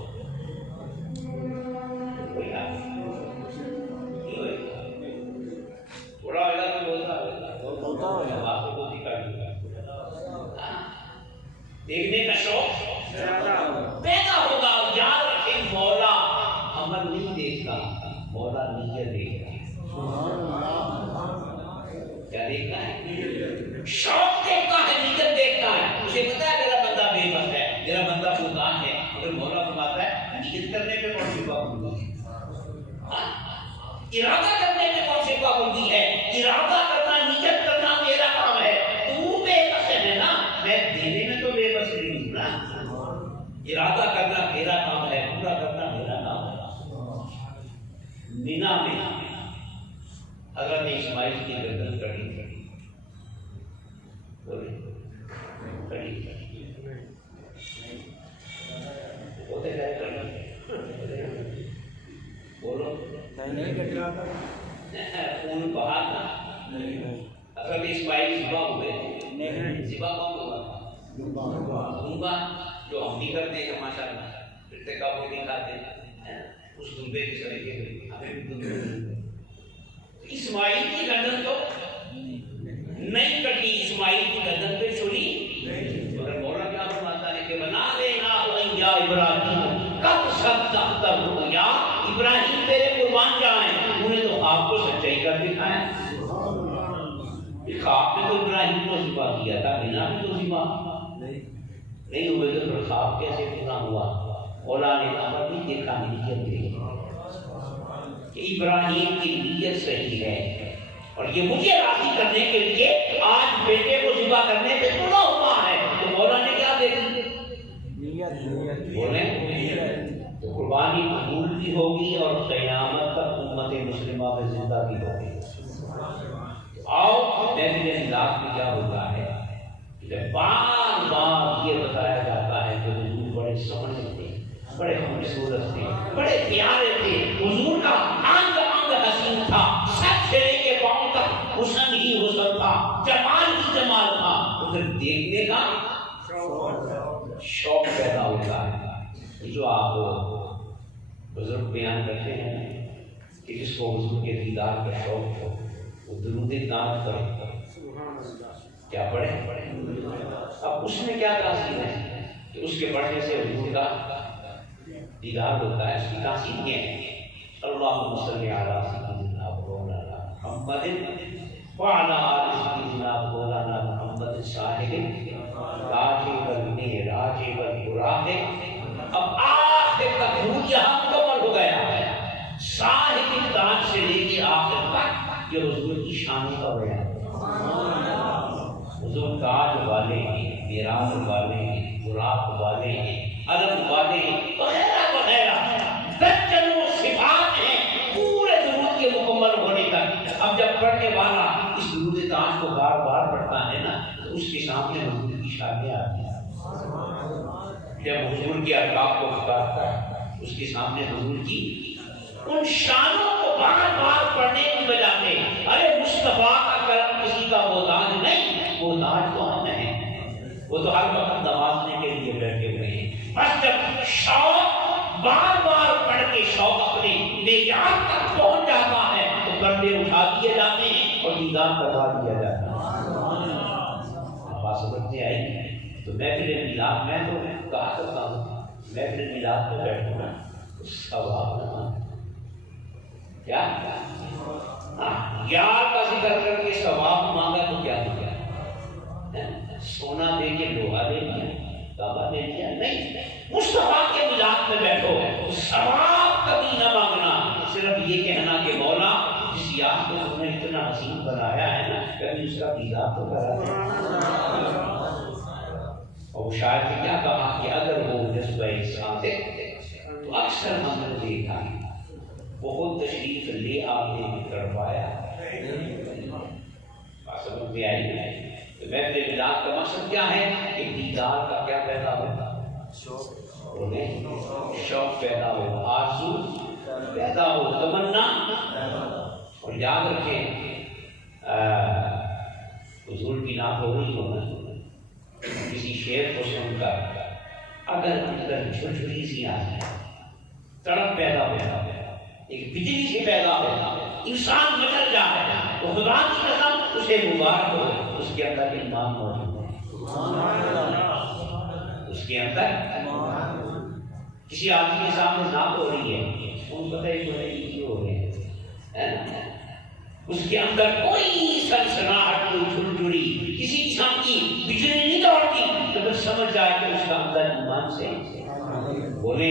تھوڑا ہوگا تو بولتا ہوگا بات کو بھی کر دوں گا، دیکھنے کا شوق پیدا ہوگا۔ یاد رکھیں مولا عمل نہیں دیکھتا، مولا نیت دیکھتا ہے۔ کیا دیکھتا ہے؟ شوق دیکھتا ہے، نیت دیکھتا ہے۔ اسے پتا ہے میرا بندہ بے بس ہے، میرا بندہ خودان ہے، مگر مولا فرماتا ہے نیت کرنے پہ کون سی پابندی ہے؟ ارادہ کرنے میں کون سی پابندی ہے؟ ارادہ کرنا، نیت کرنا میرا کام ہے۔ تو بے بس ہے نا، میں دینے میں تو بے بس نہیں ہوں نا۔ ارادہ کرنا میرا کام ہے، پورا کرنا میرا کام ہے۔ مینا میں حضرت اسماعیل کی گردن کڑی بولو خون بہا تھا، حضرت اسماعیل ذبح ہوئے، ذبح کون ہوا تھا؟ جو ہم بھی کرتے ہیں ماشاء اللہ، پھرتے کا وہ نہیں کھاتے اس دنبے کی طرح کے ہمیں بھی دنبے۔ اسماعیل کی گردن تو نہیں کٹی، اسماعیل کی گردن پہ چھری، مگر مولا کیا فرماتا ہے کہ بنا دینا یا ابراہیم کب صدقت الرؤیا، ابراہیم تیرے قربان جائیں، انہوں نے تو آپ کو سچائی کر دکھایا۔ خواب میں تو ابراہیم کو ذبح کیا تھا، بنا بھی تو ذبح نہیں ہوئے، تو پھر خواب کیسے پورا ہوا؟ مولا نے امر بھی دیکھا، نیت دیکھی کہ ابراہیم کی نیت صحیح ہے، اور یہ مجھے راضی کرنے کے لیے آج بیٹے کو ذبح کرنے پہ تلا ہوا ہے۔ تو مولا نے کیا دیکھی؟ بولیں تو قربانی قبول بھی ہوگی اور قیامت تک امت مسلمہ میں زندہ بھی ہوگی۔ آؤ میرے ملاق میں کیا ہوتا ہے کہ بار بار یہ بتایا جاتا ہے کہ حضور بڑے سونے تھے، بڑے خوبصورت تھے، بڑے پیارے تھے، حضور کا انگ انگ حسین تھا، سب سے لے کے پاؤں تک حسن ہی حسن تھا، جمال ہی جمال تھا۔ تو پھر دیکھنے کا شوق پیدا ہوتا ہے۔ جو آپ بزرگ بیان کرتے ہیں کہ جس کو حضور کے دیدار کا شوق ہو وہ درود تاج کرے، کیا پڑھے؟ اب اس میں کیا تاثیر ہے کہ اس کے پڑھنے سے حضور کا دیدار ہوتا ہے؟ اس کی تاثیر یہ ہے اللہم صلی علی سیدنا مولانا محمد وعلی آل سیدنا مولانا محمد صاحب راجب المعراج والبراق۔ اب آخر تک حضور یہاں مکمل ہو گیا ہے، صاحب تاج سے لے کے آخر تک یہ حضور کی شان کا بیان ہے۔ حضور تاج والے ہیں، معراج والے ہیں، براق والے ہیں، علم والے ہیں، وغیرہ وغیرہ درجنوں صفات ہیں پورے درود کے مکمل ہونے تک۔ اب جب پڑھنے والا اس درود تاج کو بار بار پڑھتا ہے نا تو اس کے سامنے حضور کی شانیں آتی ہیں۔ جب حضور کے ارکاب کو پکارتا ہے اس کے سامنے حضور کی ان شانوں کو بار بار پڑھنے کی وجہ سے، ارے مصطفیٰ کا کرم کسی کا محتاج نہیں، محتاج تو ہم ہیں، وہ تو ہر وقت نوازنے کے لیے بیٹھے ہوئے ہیں۔ بس جب شوق بار بار پڑھ کے شوق اپنے معیار تک پہنچ جاتا ہے تو پردے اٹھا دیے جاتے ہیں اور دیدار کروا دیا جاتا ہے۔ بات سمجھ میں آئی؟ تو محفل میلاد میں تو کہا کرتا ہوں محفل میلاد میں بیٹھوں نا ثواب نہ کیا یار کا ذکر کر کے ثواب مانگا تو کیا دیا؟ سونا دے کے لوہا دے دیا، تانبا دے دیا؟ نہیں، مصطفیٰ کے میلاد میں بیٹھو، ثواب کبھی نہ مانگنا، صرف یہ کہنا کہ مولا جس یاد کو تم نے اتنا حسین بنایا ہے نا کبھی اس کا دیدار تو کرا دے۔ اور شاعر نے کیا کہا کہ اگر وہ جذبہ صادق تو اکثر منظر دیکھا، وہ خود تشریف لے آپ نے کروایا۔ بات سمجھ میں آئی ہے؟ تو محفل میلاد کا مقصد کیا ہے کہ دیدار کا کیا پیدا ہوتا؟ شوق پیدا ہو، آرزو پیدا ہو تمنا، اور یاد رکھیں حضور کی نعت ہو رہی ہو نا، کسی شعر کو سن کر اگر اندر جھرجھری سی آ جائے، تڑپ پیدا ہو جائے، ایک بجلی سے پیدا ہو، انسان مچل جائے، تو خدا کی قسم اسے مبارک ہو، اس کے اندر ایمان موجود ہے، اس کے اندر کسی آدمی کے سامنے نعت ہو رہی ہے، ان کو پتہ ہی ہو رہے ہیں، اس کے اندر کوئی سنسناہٹ، کوئی جھرجھری، کسی قسم کی بجلی نہیں دوڑتی، تو پھر سمجھ جائے کہ اس کا اندر ایمان سے بولے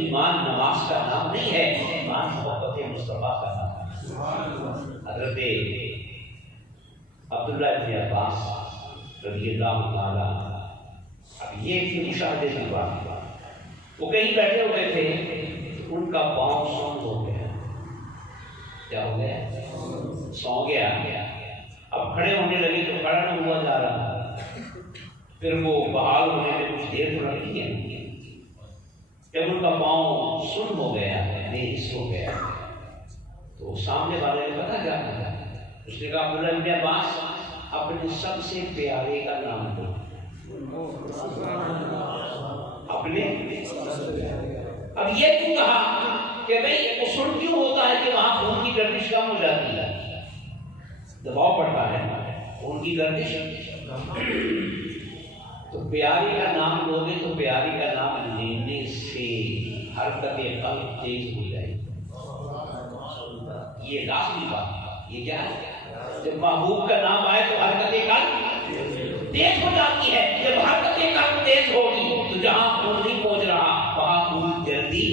ایمان نماز کا نام نہیں ہے، ایمان محبت مصطفیٰ کا نام ہے۔ حضرت عبداللہ بن عباس رضی اللہ تعالیٰ، اب یہ ایک مشاہدے کی بات ہے، وہ کہیں بیٹھے ہوئے تھے، ان کا پاؤں سن ہو گیا، کیا ہو گیا؟ سو گیا، اب کھڑے ہونے لگے تو کھڑا نہ ہوا جا رہا، پھر وہ بحال ہونے میں کچھ دیر تو لگی ہے، جب ان کا پاؤں سن ہو گیا، بےحس ہو گیا، تو سامنے والے نے پتہ کیا کہا، اس نے کہا عبداللہ بن عباس اپنے سب سے پیارے کا نام دو، اپنے، اب یہ کیوں کہا کہ بھئی وہ سن کیوں ہوتا ہے کہ وہاں خون کی گردش کم ہو جاتی ہے، دباؤ پڑتا ہے خون کی گردش، تو پیاری کا نام لو گے تو پیاری کا نام لینے سے حرکت قلب تیز ہو جائے گی، یہ لازمی بات ہے، یہ کیا ہے؟ جب محبوب کا نام آئے تو حرکت قلب تیز ہو جاتی ہے، جب حرکت قلب تیز ہوگی تو جہاں خون نہیں پہنچ رہا وہاں خون جلدی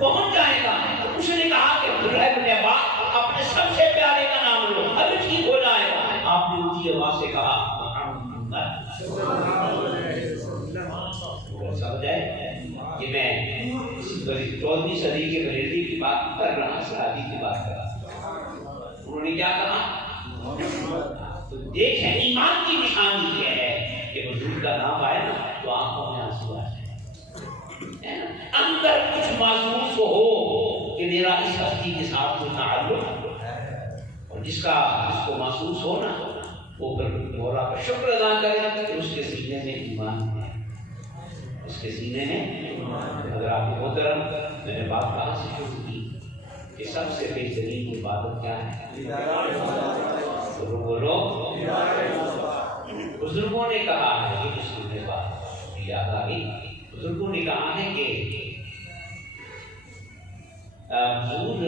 پہنچ جائے گا۔ تو اس نے کہا کہ عبداللہ بن عباس اپنے سب سے پیارے کا نام لو، ابھی ٹھیک ہو جائے گا۔ آپ نے اونچی آواز سے کہا سمجھ آئے کہ میں 14ویں صدی کے بریلوی کی بات کر رہا، صحابی کی بات کر رہا، انہوں نے کیا کہا؟ تو دیکھیں ایمان کی نشانی یہ ہے کہ حضور کا نام آئے نا تو آنکھوں میں آنسو آ جائے، اندر کچھ محسوس ہو کہ میرا اس ہستی کے ساتھ کوئی تعلق، اور جس کو محسوس ہو نا وہ پھر مولا کا شکر ادا کرے کہ اس کے سینے میں ایمان ہے، اس کے سینے میں۔ حضرات محترم، میں نے بات کہاں سے شروع کی کہ سب سے بہترین عبادت کیا ہے؟ بولو، بزرگوں نے کہا ہے، یہ سننے بات یاد آ گئی، بزرگوں نے کہا ہے کہ حضور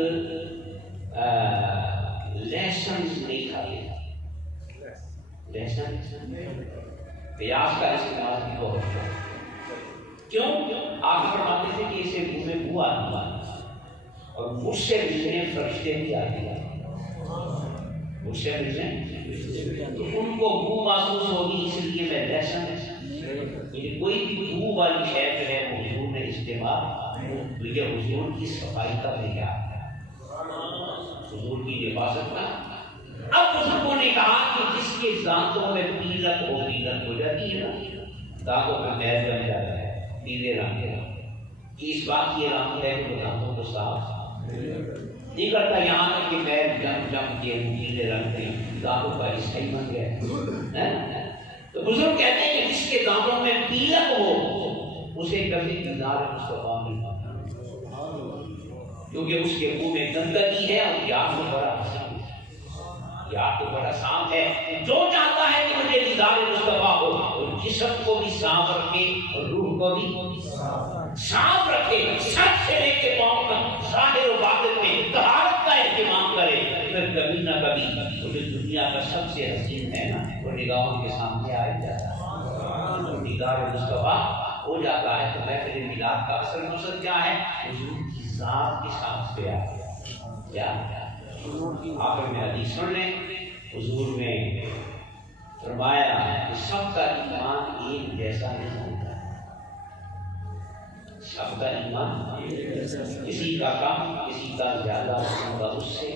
لہسن نہیں کھاتے، لہسن پیاز کا استعمال بھی بہت ہے، کیوں؟ آپ فرماتے تھے کہ اسے منہ میں بو آتی ہے، اور مجھ سے ملنے فرشتے بھی آتے ہیں، مجھ سے ملنے تو ان کو بو محسوس ہوگی، اس لیے میں لہسن کوئی بھی بو والی شے جو ہے حضور نے استعمال، تو یہ حضور کی صفائی کا معیار ہے، حضور کی حفاظت کا۔ اب بزرگوں نے کہا کہ جس کے دانتوں میں پیلک ہو جاتی ہے نا، دانتوں کا میل بن جاتا ہے پیلے رنگ کے، اس بات یہ رنگ ہے کہ دانتوں کو صاف نہیں کرتا، یہاں تک کہ میل جم کے پیلے رنگ کے دانتوں کا حصہ ہی بن گیا۔ تو بزرگ کہتے ہیں کہ جس کے دانتوں میں پیلک ہو اسے کبھی دیدار مصطفیٰ نہیں پاتا، کیونکہ اس کے منہ میں گندگی ہے اور یاد میں بڑا حسن ہے، یاد تو بڑا صاف ہے۔ جو چاہتا ہے کہ مجھے دیدار مصطفیٰ ہو اور جسم کو بھی صاف رکھے اور روح کو بھی صاف رکھے، سر سے لے کے پاؤں تک ظاہر و باطن میں طہارت کا اہتمام کرے، پھر کبھی نہ کبھی وہ جو دنیا کا سب سے حسین ہے نا وہ نگاہوں کے سامنے آ جاتا ہے، دیدار مصطفیٰ ہو جاتا ہے۔ تو محفل میلاد کا اصل مقصد کیا ہے؟ حضور کی ذات کے سامنے آ گیا، کیا آخر میں حدیث سن لیں، حضور نے فرمایا کہ سب کا ایمان ایک جیسا نہیں ہوتا، سب کا ایمان کسی کا کم، کسی کا زیادہ، کسی کا اس سے،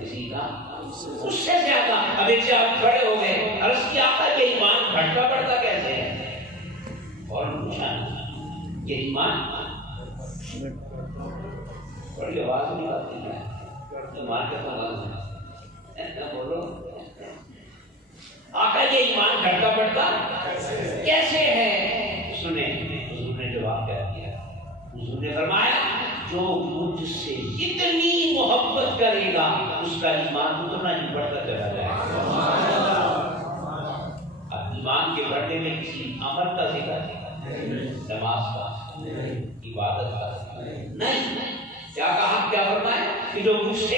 کسی کا اس سے زیادہ۔ اب ایک سے آپ کھڑے ہو گئے، عرض کیا آقا یہ ایمان گھٹتا بڑھتا کیسے ہے؟ اور پوچھا یہ ایمان بڑی آواز نہیں آتی ہے ایمان کا سوال بولو آقا یہ ایمان گھٹتا بڑھتا کیسے ہے؟ سنیں حضور نے جواب کیا دیا. حضور نے فرمایا جو مجھ سے جتنی محبت کرے گا اس کا ایمان اتنا ہی بڑھتا چلا جائے گا. اب ایمان کے بڑھنے میں کسی عمل کا ذکر نہیں، نماز کا، عبادت کا نہیں. کیا کہا، کیا فرمایا کہ جو مجھ سے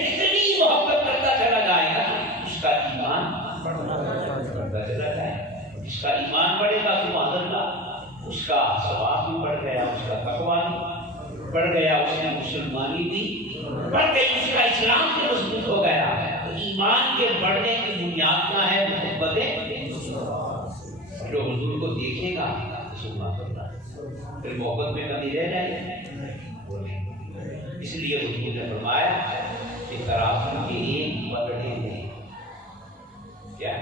جتنی محبت کرتا چلا جائے گا اس کا ایمان بڑھتا چلا جائے گا. جس کا ایمان بڑھے گا سبحان اللہ، اس کا ثواب بھی بڑھ گیا، اس کا تقویٰ بھی بڑھ گیا، اس کی مسلمانی بھی بڑھ گئی، اس کا اسلام بھی مضبوط ہو گیا. تو ایمان کے بڑھنے کی بنیاد کیا ہے؟ محبت. جو حضور کو دیکھے گا پھر محبت میں کمی رہ جائے گی. اس لیے حضور نے فرمایا کہ ترازو کے ایک پلڑے میں کیا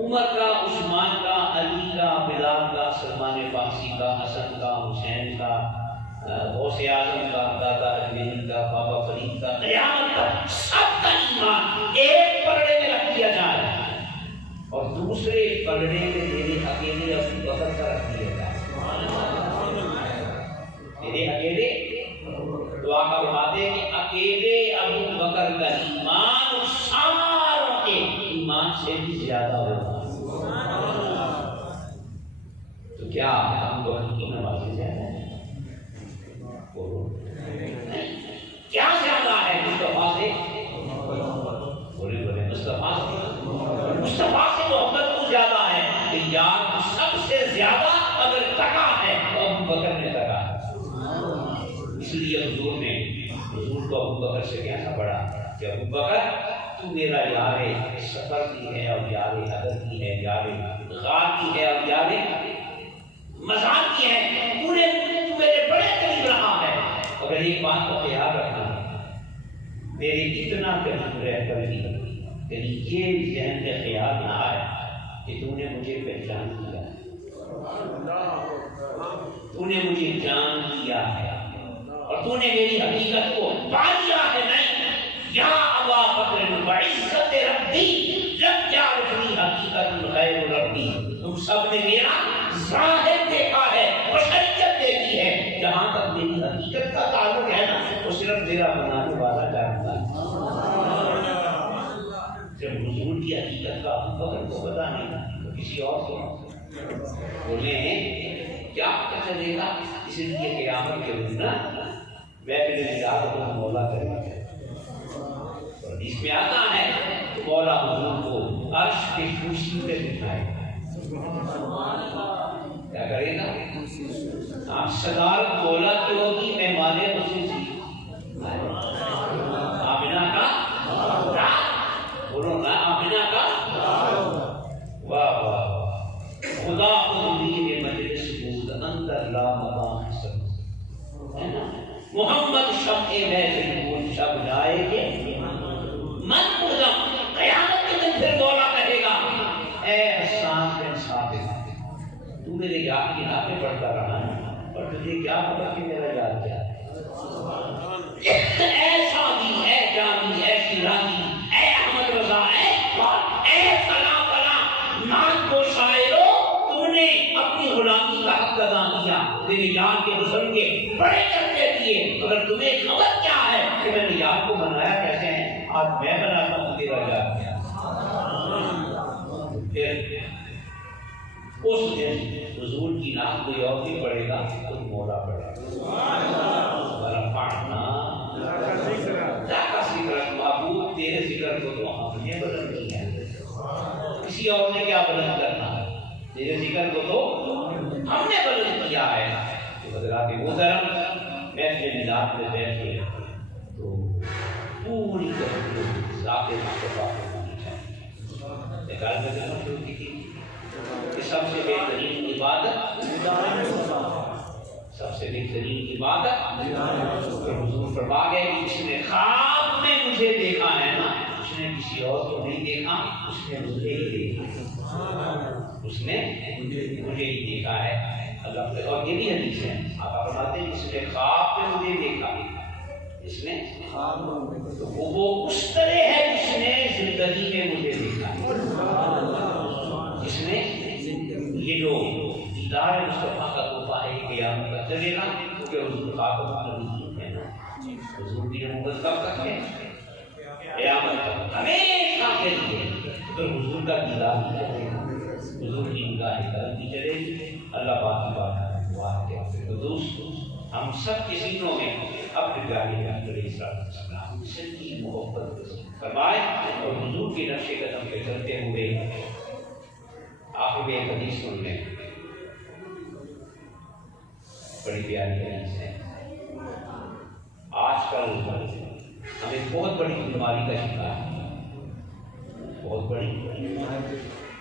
عمر کا، عثمان کا، علی کا، بلال کا، سلمان فارسی کا، حسن کا، حسین کا، غوث اعظم کا، دادا اجمیری کا، بابا فرید کا، قیامت کا سب کا ایمان ایک پلڑے میں رکھ دیا جائے اور دوسرے پلڑے میں میرے اکیلے ابو بکر کا رکھ دیا جائے. میرے اکیلے دعا کا فرماتے ہیں کہ اکیلے ابو بکر کا ایمان ساروں کے ایمان سے بھی زیادہ ہوگا. تو کیا ابو بکر کی نمازیں زیادہ ہیں؟ کیا زیادہ ہے مصطفیٰ سے؟ بولے بولے مصطفیٰ سے محبت کو زیادہ ہے کہ یار سب سے زیادہ اگر تکا ہے تو ابو بکر نے تکا. اس لیے حضور کو ابو بکر سے کہنا پڑا کہ ابو بکر تو میرا یار سفر کی ہے اور یار حضر کی ہے، یار غار کی ہے اور یار مزار کی ہے، پورے تو میرے بڑے قریب رہا ہے. اگر ایک بات کا خیال رکھنا میرے اتنا قریب رہ کر بھی یعنی یہ ذہن میں خیال نہ آئے کہ تو نے مجھے پہچان لیا، تو نے مجھے جان لیا ہے اور تو نے میری حقیقت کو پا لیا ہے. نہیں، یا ابا بکر بعزت ربی لم تعرفنی حقیقت غیر ربی، تم سب نے میرا ظاہر دیکھا ہے، بشریت دیکھی ہے، جہاں تک میری حقیقت کا تعلق ہے نا وہ صرف میرا بنانے والا جانتا ہے. جب حضور کی حقیقت کا ابو بکر کو پتا نہیں تو کسی اور کو بولیں کیا پتہ چلے گا. اس لیے قیامت کے دن محفل نجات کو مولا کرے گا. اور اس میں آتا ہے تو مولا حضور کو عرش کے کرسی پہ بٹھائے گا. کیا کرے گا؟ آپ صدارت دولت کی ہوگی، مہمان خصوصی آمنہ کا بولو نا، آمنہ کا واہ واہ خدا خود مجلس بود اندر لا مقام سب ہے نا. محمد شب محفل شب جائے گے من مدم. قیامت کے دن پھر مولا کہے گا اے حسان بن ثابت تو میرے یاد کی ناطے پڑھتا رہا ہے اور تجھے کیا پتا کہ میرا یاد کیا ہے. اے شادی، اے جامی، اے شیرازی، اے احمد رضا، اے فلاں فلاں نام کو شاعرو، تم نے اپنی غلامی کا حق ادا کیا، میرے یار کے بزرگے بڑے چرچے کیے، مگر تمہیں خبر کیا ہے کہ میں نے یار کو بنایا کیسے ہیں؟ آج میں بناتا ہوں تیرا یار کیا. پھر اس دن حضور کی نام کوئی اور بھی پڑھے گا تو مولا پڑھے گا. محبوب تیرے ذکر کو تو ہم نے بلند کیا ہے، کسی اور نے کیا بلند کرنا ہے؟ تیرے ذکر کو تو ہم نے بلند کیا ہے. حضرات محترم محفل میلاد میں بیٹھے تو پوری ذات مصطفیٰ کو مانی چاہیے. ایک آدمی نے شروع کی تھی کہ سب سے بہترین عبادت، سب سے بہترین عبادت حضور فرما گئے کہ جس نے خواب میں مجھے دیکھا ہے نا اس نے کسی اور کو نہیں دیکھا، اس نے مجھے ہی دیکھا، اس نے مجھے ہی دیکھا ہے. اللہ اور یہ بھی حدیث ہے، آپ فرماتے ہیں جس نے خواب میں مجھے دیکھا، اس نے تو وہ اس طرح ہے جس نے زندگی میں مجھے دیکھا، جس نے یہ جو دیدار مصطفیٰ کا تحفہ ہے قیامت کا چلے گا، کیونکہ حضور خاتم النبیین ہے نا، حضور کی نبوت کب تک ہے؟ قیامت تک ہمیشہ کے لیے، تو حضور کا دیدار بھی چلے گا، حضور کی نگاہ کرم بھی چلے گی۔ اللہ پاک کی بات ہے، دعا ہے کہ دوست ہم سب کے سینوں میں اپنے پیارے نبی علیہ السلام سے کی محبت فرمائے اور حضور کے نقش قدم پہ چلتے ہوئے آخر میں ایک حدیث سن لیں، بڑی پیاری حدیث ہے۔ آج کل ہمیں بہت بڑی بیماری کا شکار ہے، بہت بڑی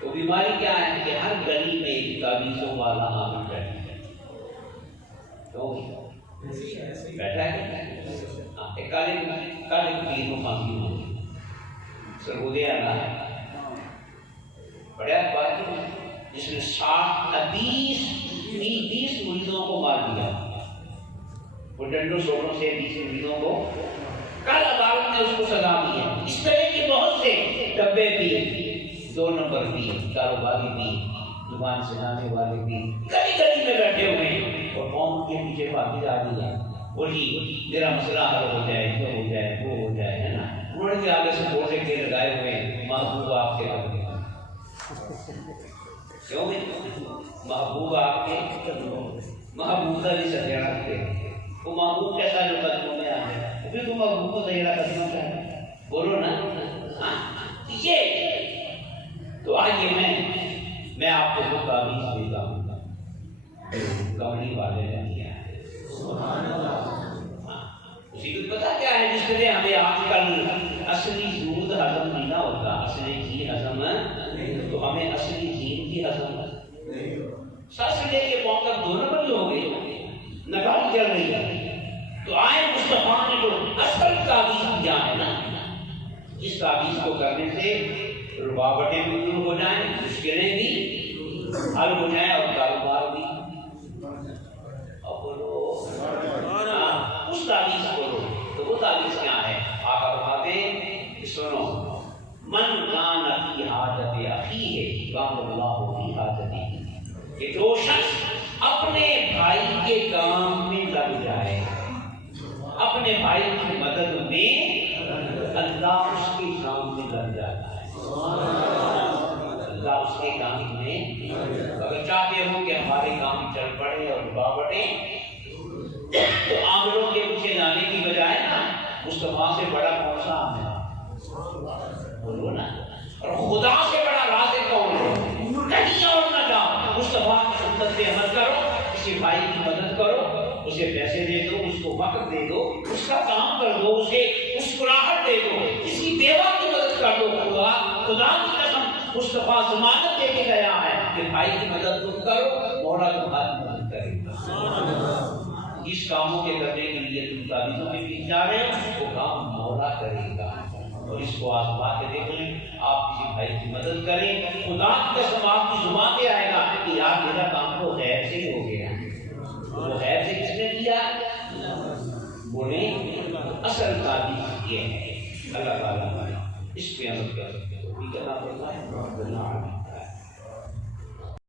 وہ بیماری کیا ہے کہ ہر گلی میں ایک تعویذوں والا آمد بیٹھا ہے، بیٹھا ہے کالے پیر کو مانگی ہوئی سرگودے آنا بڑے اخبار جس نے 20 مریضوں کو مار دیا، وہ ڈنڈوں سوٹوں سے 20 مریضوں کو، کل عدالت نے اس کو سزا دی ہے۔ اس طرح کے بہت سے ڈبے بھی، 2 نمبر بھی، کاروباری بھی، زبان سنانے والے بھی گلی گلی میں بیٹھے ہوئے ہیں اور قوم کے پیچھے بھاگی جا رہی ہے، بولی میرا مسئلہ حل ہو جائے، یہ ہو جائے، وہ ہو جائے، ہے نا۔ انہوں نے بھی آگے سے بورڈے کے لگائے ہوئے ہیں، محبوب آپ کے آگے، کیوں محبوب آپ کے، محبوب کا بھی سجیڑا رکھتے ہیں، وہ محبوب کیسا جو قدموں میں آ جائے، پھر تو محبوب کو سجیڑا قدموں میں آئے، بولو نا۔ یہ تو آئیے میں آپ کو وہ تعویذ دیتا ہوں، کملی والے نے دیا ہے، اسی کو پتا کیا ہے، جس طرح ہمیں آج کل اصلی دودھ ہضم نہیں نہ ہوتا، اصلی گھی ہضم، تو ہمیں اصلی گھی کی ہضم سر سے لے کے پاؤں تک 2 نمبر جو ہو گئی، نکال چل رہی ہے، تو آئے مصطفیٰ نے جو اصل تعویذ دیا ہے نا، اس تعویذ کو کرنے سے رکاوٹیں بھی دور ہو جائیں، مشکلیں بھی حل ہو جائیں اور کاروبار بھی، اور بولو اس تعویذ کو، تو وہ تعویذ کیا ہے؟ آپ فرماتے ہیں کہ سنو، من کان فی حاجت اخیہ کان اللہ فی حاجتہ، کہ جو شخص اپنے بھائی کے کام میں لگ جائے، اپنے بھائی کی مدد میں، اللہ اس کے کام میں لگ جاتا ہے، اللہ اس کے کام میں، اگر چاہتے ہو کہ ہمارے کام چل پڑے اور رکاوٹیں، تو آنگنوں کے پیچھے جانے کی بجائے نا مصطفیٰ سے بڑا کون سا عام ہے، بولو نا، اور خدا سے بڑا رازق کون ہے؟ کہیں اور نہ جاؤ، مصطفیٰ کی سنت پہ عمل کرو، کسی بھائی کی مدد کرو، اسے پیسے دے دو، اس کو وقت دے دو، اس کا کام کر دو، اسے مسکراہٹ دے دو، کسی بیوہ کی مدد کر دو، خدا کی قسم مصطفیٰ ضمانت دے کے گیا ہے کہ بھائی کی مدد تم کرو، مولا تمہاری مدد کرے گا۔ جس کاموں کے کرنے کے لیے تم تعویذوں میں پیچھے جا رہے ہو، وہ کام مولا کرے گا، اور اس کو آزما کے دیکھ لیں، آپ کسی بھائی کی مدد کریں، خدا کی قسم آپ کی زبان پہ آئے گا کہ یار میرا کام تو غیر سے ہی ہو گیا، وہ غیر سے کس نے کیا؟ بولیں اصل تعویذ یہ ہے، اللہ تعالیٰ اس پہ عمل کر سکتے ہو، ٹھیک ہے نا؟